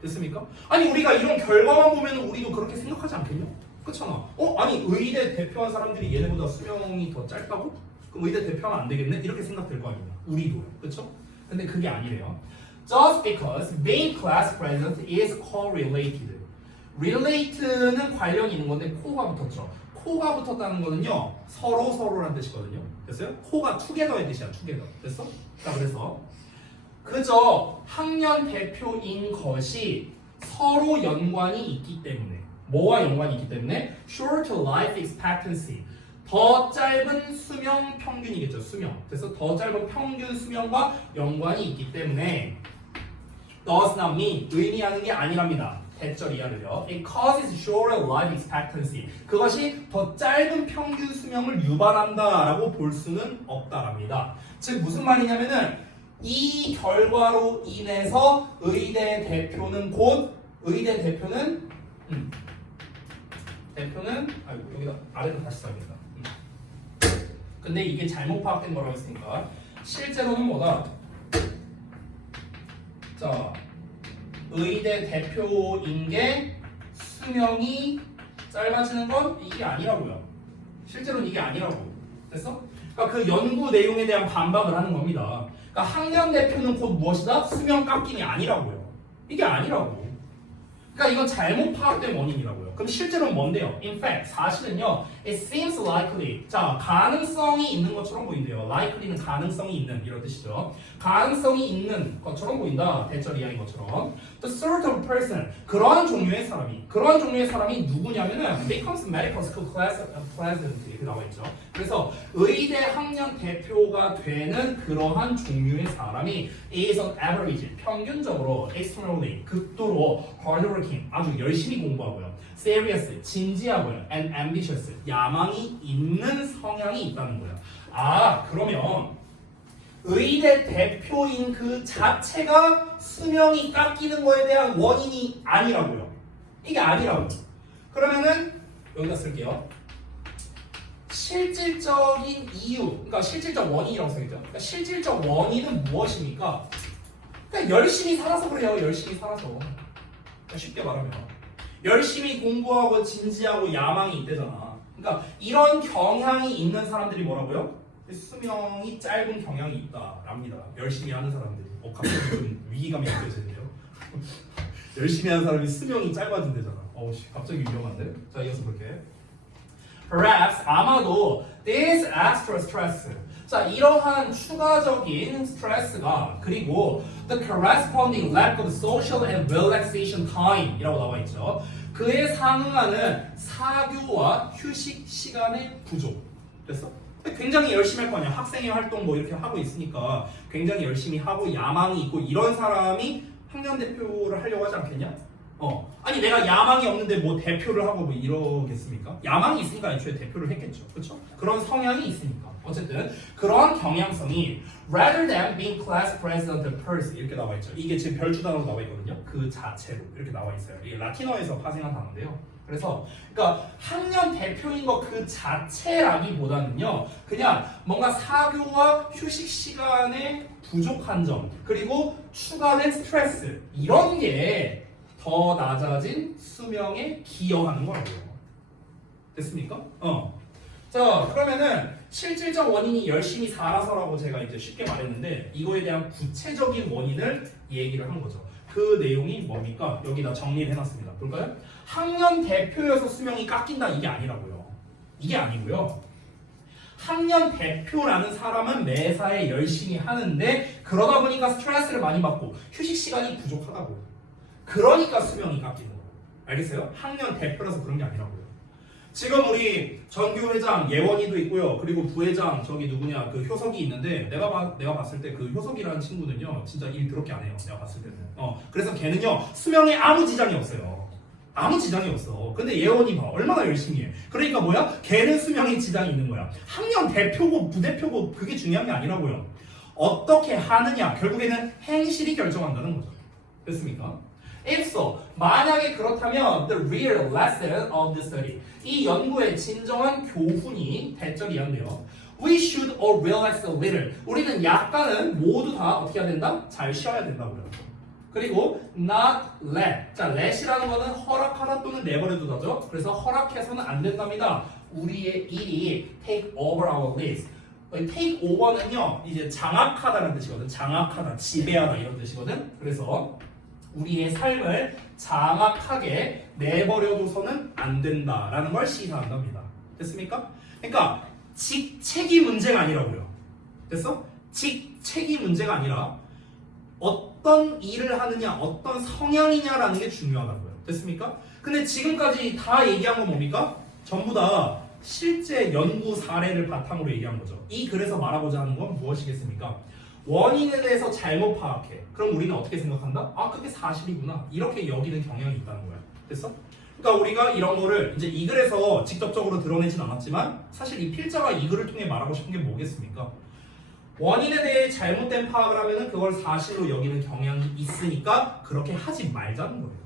됐습니까? 아니 우리가 이런 결과만 보면 우리도 그렇게 생각하지 않겠냐? 그렇잖아. 아니 의대 대표한 사람들이 얘네보다 수명이 더 짧다고? 그럼 의대 대표하면 안 되겠네? 이렇게 생각될 거 아니야. 우리도. 그렇죠? 근데 그게 아니래요. Just because being class president is correlated. relate는 관련이 있는 건데 코가 붙었죠. 코가 붙었다는 거는요 서로라는 뜻이거든요. 됐어요? 코가 together의 뜻이야. together. 됐어? 자 그래서 그저 학년 대표인 것이 서로 연관이 있기 때문에 뭐와 연관이 있기 때문에 short life expectancy 더 짧은 수명 평균이겠죠. 수명. 그래서 더 짧은 평균 수명과 연관이 있기 때문에 does not mean 의미하는 게 아니랍니다. 대절 이하를요. It causes shorter life expectancy. 그것이 더 짧은 평균 수명을 유발한다라고 볼 수는 없다랍니다. 즉 무슨 말이냐면은 이 결과로 인해서 의대 대표는 아이고 여기다 아래로 다시 써야겠다. 근데 이게 잘못 파악된 거라고 했으니까 실제로는 뭐다? 자, 의대 대표인 게 수명이 짧아지는 건 이게 아니라고요. 실제로는 이게 아니라고. 됐어? 그러니까 그 연구 내용에 대한 반박을 하는 겁니다. 그러니까 학년 대표는 곧 무엇이다? 수명 깎임이 아니라고요. 이게 아니라고. 그러니까 이건 잘못 파악된 원인이라고요. 그럼 실제로는 뭔데요? In fact, 사실은요. It seems likely. 자, 가능성이 있는 것처럼 보인대요. likely는 가능성이 있는 이런 뜻이죠. 가능성이 있는 것처럼 보인다. 대절 이하인 것처럼. The sort of person. 그러한 종류의 사람이 누구냐면은 becomes medical school class president 이렇게 나와 있죠. 그래서 의대 학년 대표가 되는 그러한 종류의 사람이 is on average 평균적으로 extremely 극도로 hardworking 아주 열심히 공부하고요. serious 진지하고요. and ambitious 야망이 있는 성향이 있다는 거예요. 그러면 의대 대표인 그 자체가 수명이 깎이는 거에 대한 원인이 아니라고요. 이게 아니라고. 그러면은 여기다 쓸게요. 실질적인 이유, 그러니까 실질적 원인이라고 써있죠. 그러니까 실질적 원인은 무엇입니까? 그냥 열심히 살아서 그래요. 열심히 살아서. 그러니까 쉽게 말하면 열심히 공부하고 진지하고 야망이 있대잖아. 그러니까 이런 경향이 있는 사람들이 뭐라고요? 수명이 짧은 경향이 있다랍니다. 열심히 하는 사람들이. 갑자기 좀 위기감이 느껴지는데요. 열심히 하는 사람이 수명이 짧아진대잖아. 갑자기 위험한데? 자, 이어서 볼게. Perhaps 아마도 this extra stress. 자, 이러한 추가적인 스트레스가 그리고 the corresponding lack of social and relaxation time 이라고 나와 있죠. 그에 상응하는 사교와 휴식 시간의 부족. 됐어? 굉장히 열심히 할 거 아니야. 학생회 활동 뭐 이렇게 하고 있으니까 굉장히 열심히 하고 야망이 있고 이런 사람이 학년 대표를 하려고 하지 않겠냐? 아니 내가 야망이 없는데 뭐 대표를 하고 뭐 이러겠습니까? 야망이 있으니까 애초에 대표를 했겠죠. 그렇죠? 그런 성향이 있으니까. 어쨌든 그러한 경향성이 rather than being class president person 이렇게 나와 있죠. 이게 지금 별주단으로 나와 있거든요. 그 자체로 이렇게 나와 있어요. 이게 라틴어에서 파생한 단어인데요. 그래서 그러니까 학년 대표인 거 그 자체라기보다는요. 그냥 뭔가 사교와 휴식 시간의 부족한 점 그리고 추가된 스트레스 이런 게 더 낮아진 수명에 기여하는 거라고요. 됐습니까? 자, 그러면은 실질적 원인이 열심히 살아서라고 제가 이제 쉽게 말했는데 이거에 대한 구체적인 원인을 얘기를 한 거죠. 그 내용이 뭡니까? 여기다 정리를 해놨습니다. 볼까요? 학년 대표여서 수명이 깎인다 이게 아니라고요. 이게 아니고요. 학년 대표라는 사람은 매사에 열심히 하는데 그러다 보니까 스트레스를 많이 받고 휴식 시간이 부족하다고. 그러니까 수명이 깎이는 거예요. 알겠어요? 학년 대표라서 그런 게 아니라고요. 지금 우리 전교회장 예원이도 있고요. 그리고 부회장 저기 누구냐 그 효석이 있는데 내가 봤을 때 그 효석이라는 친구는요 진짜 일 그렇게 안 해요. 내가 봤을 때는. 그래서 걔는요 수명에 아무 지장이 없어요. 아무 지장이 없어. 근데 예원이 봐 얼마나 열심히 해. 그러니까 뭐야? 걔는 수명에 지장이 있는 거야. 학년 대표고 부대표고 그게 중요한 게 아니라고요. 어떻게 하느냐 결국에는 행실이 결정한다는 거죠. 됐습니까? If so, 만약에 그렇다면 the real lesson of the study 이 연구의 진정한 교훈이 대절이 한데요. We should all relax a little. 우리는 약간은 모두 다 어떻게 해야 된다? 잘 쉬어야 된다고요. 그리고 not let. 자, let이라는 거는 허락하다 또는 내버려두다죠. 그래서 허락해서는 안 된답니다. 우리의 일이 take over our list. take over는요 이제 장악하다는 뜻이거든. 장악하다, 지배하다 이런 뜻이거든. 그래서 우리의 삶을 장악하게 내버려둬서는 안 된다라는 걸 시사한답니다. 됐습니까? 그러니까 직책이 문제가 아니라고요. 됐어? 직책이 문제가 아니라 어떤 일을 하느냐, 어떤 성향이냐라는 게 중요하다고요. 됐습니까? 근데 지금까지 다 얘기한 건 뭡니까? 전부 다 실제 연구 사례를 바탕으로 얘기한 거죠. 이 글에서 말하고자 하는 건 무엇이겠습니까? 원인에 대해서 잘못 파악해. 그럼 우리는 어떻게 생각한다? 아, 그게 사실이구나. 이렇게 여기는 경향이 있다는 거야. 됐어? 그러니까 우리가 이런 거를 이제 이 글에서 직접적으로 드러내진 않았지만 사실 이 필자가 이 글을 통해 말하고 싶은 게 뭐겠습니까? 원인에 대해 잘못된 파악을 하면은 그걸 사실로 여기는 경향이 있으니까 그렇게 하지 말자는 거예요.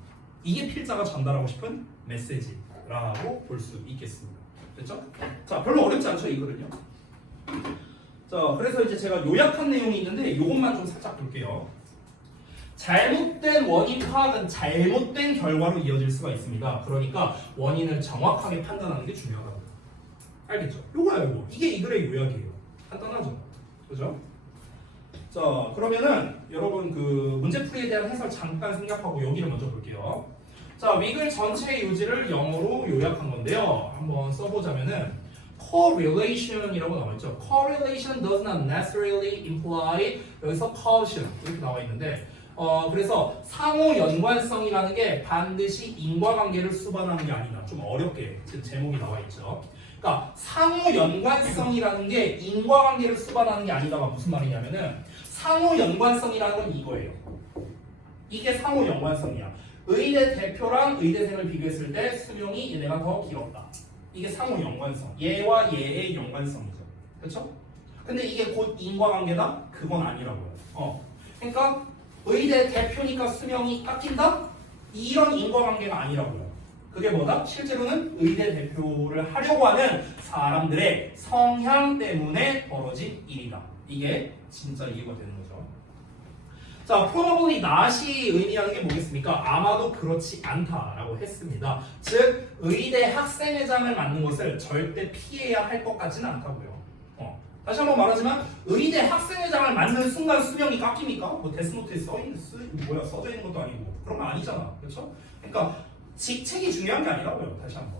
이게 필자가 전달하고 싶은 메시지라고 볼 수 있겠습니다. 됐죠? 자, 별로 어렵지 않죠, 이 글은요? 자, 그래서 이제 제가 요약한 내용이 있는데 이것만 좀 살짝 볼게요. 잘못된 원인 파악은 잘못된 결과로 이어질 수가 있습니다. 그러니까 원인을 정확하게 판단하는 게 중요하다고. 알겠죠? 요거야, 요거. 이게 이 글의 요약이에요. 간단하죠? 그죠? 자, 그러면은 여러분 그 문제풀이에 대한 해설 잠깐 생각하고 여기를 먼저 볼게요. 자, 위글 전체의 요지를 영어로 요약한 건데요. 한번 써보자면은 correlation이라고 나와 있죠. correlation does not necessarily imply 여기서 causation 이렇게 나와 있는데 그래서 상호 연관성이라는 게 반드시 인과관계를 수반하는 게 아니다. 좀 어렵게 지금 제목이 나와 있죠. 그러니까 상호 연관성이라는 게 인과관계를 수반하는 게 아니다가 무슨 말이냐면은 상호 연관성이라는 건 이거예요. 이게 상호 연관성이야. 의대 대표랑 의대생을 비교했을 때 수명이 얘네가 더 길었다. 이게 상호 연관성. 얘와 얘의 연관성이죠. 그렇죠? 근데 이게 곧 인과관계다? 그건 아니라고요. 그러니까 의대 대표니까 수명이 깎인다? 이런 인과관계가 아니라고요. 그게 뭐다? 실제로는 의대 대표를 하려고 하는 사람들의 성향 때문에 벌어진 일이다. 이게 진짜 이유가 되는 거죠. 자, probably not이 의미하는 게 뭐겠습니까? 아마도 그렇지 않다라고 했습니다. 즉, 의대 학생회장을 맡는 것을 절대 피해야 할 것 같지는 않다고요. 다시 한번 말하지만 의대 학생회장을 맡는 순간 수명이 깎입니까? 뭐 데스노트에 써져 있는 것도 아니고 그런 거 아니잖아, 그렇죠? 그러니까 직책이 중요한 게 아니라고요. 다시 한번.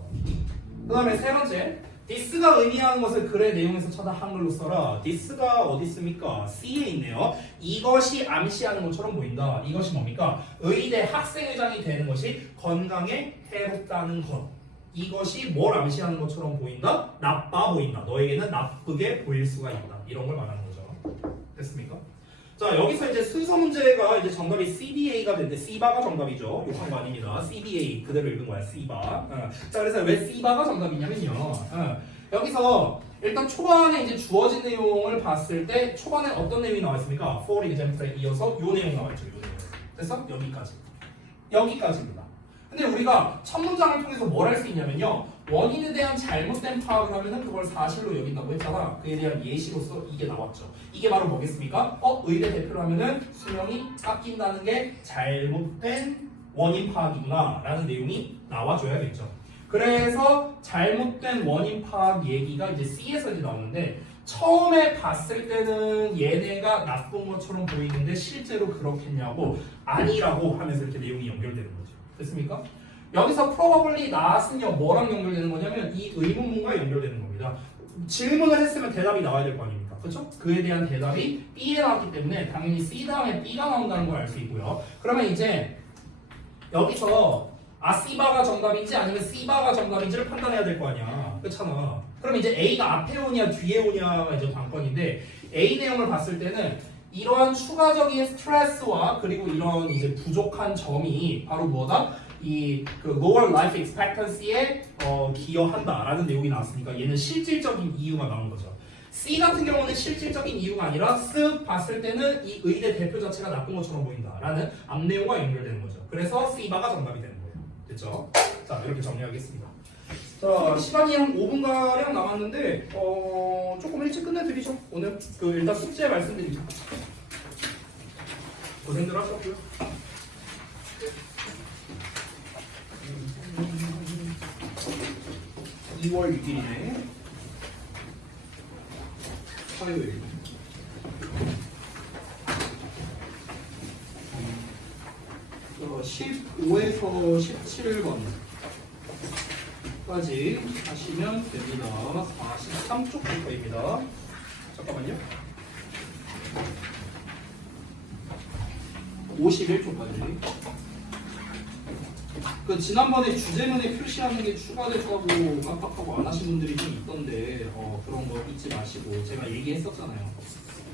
그 다음에 세 번째, this가 의미하는 것을 글의 내용에서 찾아 한글로 써라. this가 어디 있습니까? C에 있네요. 이것이 암시하는 것처럼 보인다. 이것이 뭡니까? 의대 학생회장이 되는 것이 건강에 해롭다는 것. 이것이 뭘 암시하는 것처럼 보인다? 나빠 보인다. 너에게는 나쁘게 보일 수가 있다. 이런 걸 말하는 거죠. 됐습니까? 자, 여기서 이제 순서 문제가 이제 정답이 CBA가 되는데 C바가 정답이죠. 욕한 거 아닙니다. CBA 그대로 읽은 거야. C바. 자, 그래서 왜 C바가 정답이냐면요. 여기서 일단 초반에 이제 주어진 내용을 봤을 때 초반에 어떤 내용이 나와 있습니까? For example에 이어서 요 내용 나와 있죠. 요 내용. 됐어? 여기까지. 여기까지입니다. 근데 우리가 첫 문장을 통해서 뭘 할 수 있냐면요. 원인에 대한 잘못된 파악을 하면은 그걸 사실로 여긴다고 했잖아. 그에 대한 예시로서 이게 나왔죠. 이게 바로 뭐겠습니까? 의대 대표로 하면은 수명이 깎인다는 게 잘못된 원인 파악이구나 라는 내용이 나와줘야겠죠. 그래서 잘못된 원인 파악 얘기가 이제 C에서 이제 나오는데 처음에 봤을 때는 얘네가 나쁜 것처럼 보이는데 실제로 그렇겠냐고 아니라고 하면서 이렇게 내용이 연결되는 거죠. 됐습니까? 여기서 probably not은요 뭐랑 연결되는 거냐면 이 의문문과 연결되는 겁니다. 질문을 했으면 대답이 나와야 될 거 아닙니까? 그렇죠? 그에 대한 대답이 B에 나왔기 때문에 당연히 C 다음에 B가 나온다는 걸 알 수 있고요. 그러면 이제 여기서 C바가 정답인지 아니면 C바가 정답인지를 판단해야 될 거 아니야. 그렇잖아. 그럼 이제 A가 앞에 오냐 뒤에 오냐가 이제 관건인데 A 내용을 봤을 때는 이러한 추가적인 스트레스와 그리고 이런 이제 부족한 점이 바로 뭐다? 그 lower life expectancy에 기여한다라는 내용이 나왔으니까 얘는 실질적인 이유가 나온 거죠. C 같은 경우는 실질적인 이유가 아니라 쓱 봤을 때는 이 의대 대표 자체가 나쁜 것처럼 보인다라는 앞내용과 연결되는 거죠. 그래서 C바가 정답이 되는 거예요. 됐죠? 자, 이렇게 정리하겠습니다. 자, 시간이 한 5분가량 남았는데 조금 일찍 끝내드리죠. 오늘 일단 숙제 말씀드립니다. 고생들 하셨고요. (2월 6일이네) 화요일. 자, 15에서 17번까지 하시면 됩니다. 43쪽 페이퍼입니다. 잠깐만요. 51초까지. 그 지난번에 주제문에 표시하는 게 추가됐다고 깜빡하고 안 하신 분들이 좀 있던데 그런 거 잊지 마시고 제가 얘기했었잖아요.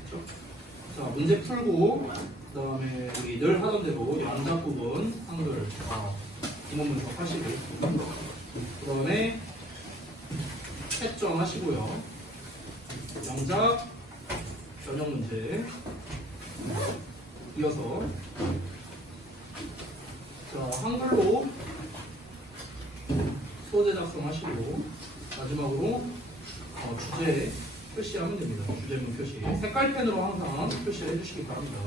그렇죠? 자, 문제 풀고 그다음에 우리 늘 하던 대로 양자 부분 한글 기본 분석 하시고 그다음에 채점 하시고요. 영작 전형 문제 이어서 자, 한글로 소재 작성하시고 마지막으로 주제 표시하면 됩니다. 주제문 표시. 색깔펜으로 항상 표시를 해주시기 바랍니다.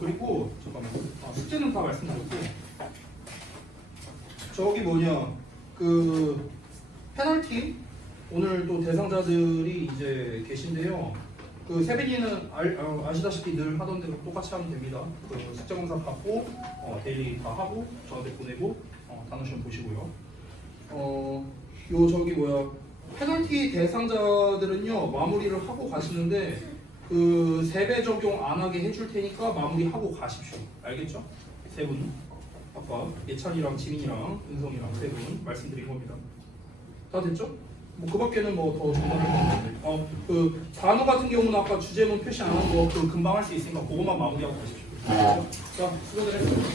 그리고 잠깐만. 숙제는 다 말씀드렸고 저기 뭐냐 그 페널티 오늘 또 대상자들이 이제 계신데요. 그 세빈이는 아시다시피 늘 하던 대로 똑같이 하면 됩니다. 그 숙제 검사 받고 데일리 다 하고 저한테 보내고 단어 시험 보시고요. 요 저기 뭐야 페널티 대상자들은요 마무리를 하고 가시는데 그 세배 적용 안 하게 해줄 테니까 마무리하고 가십시오. 알겠죠? 세 분. 아까 예찬이랑 지민이랑 은성이랑 세 분 말씀드린 겁니다. 다 됐죠? 뭐 그밖에는 뭐 더 정말 그 단어 같은 경우는 아까 주제문 표시 안 한 거 그 금방 할 수 있으니까 그것만 마무리하고 가십시오. 자, 수고들 했습니다.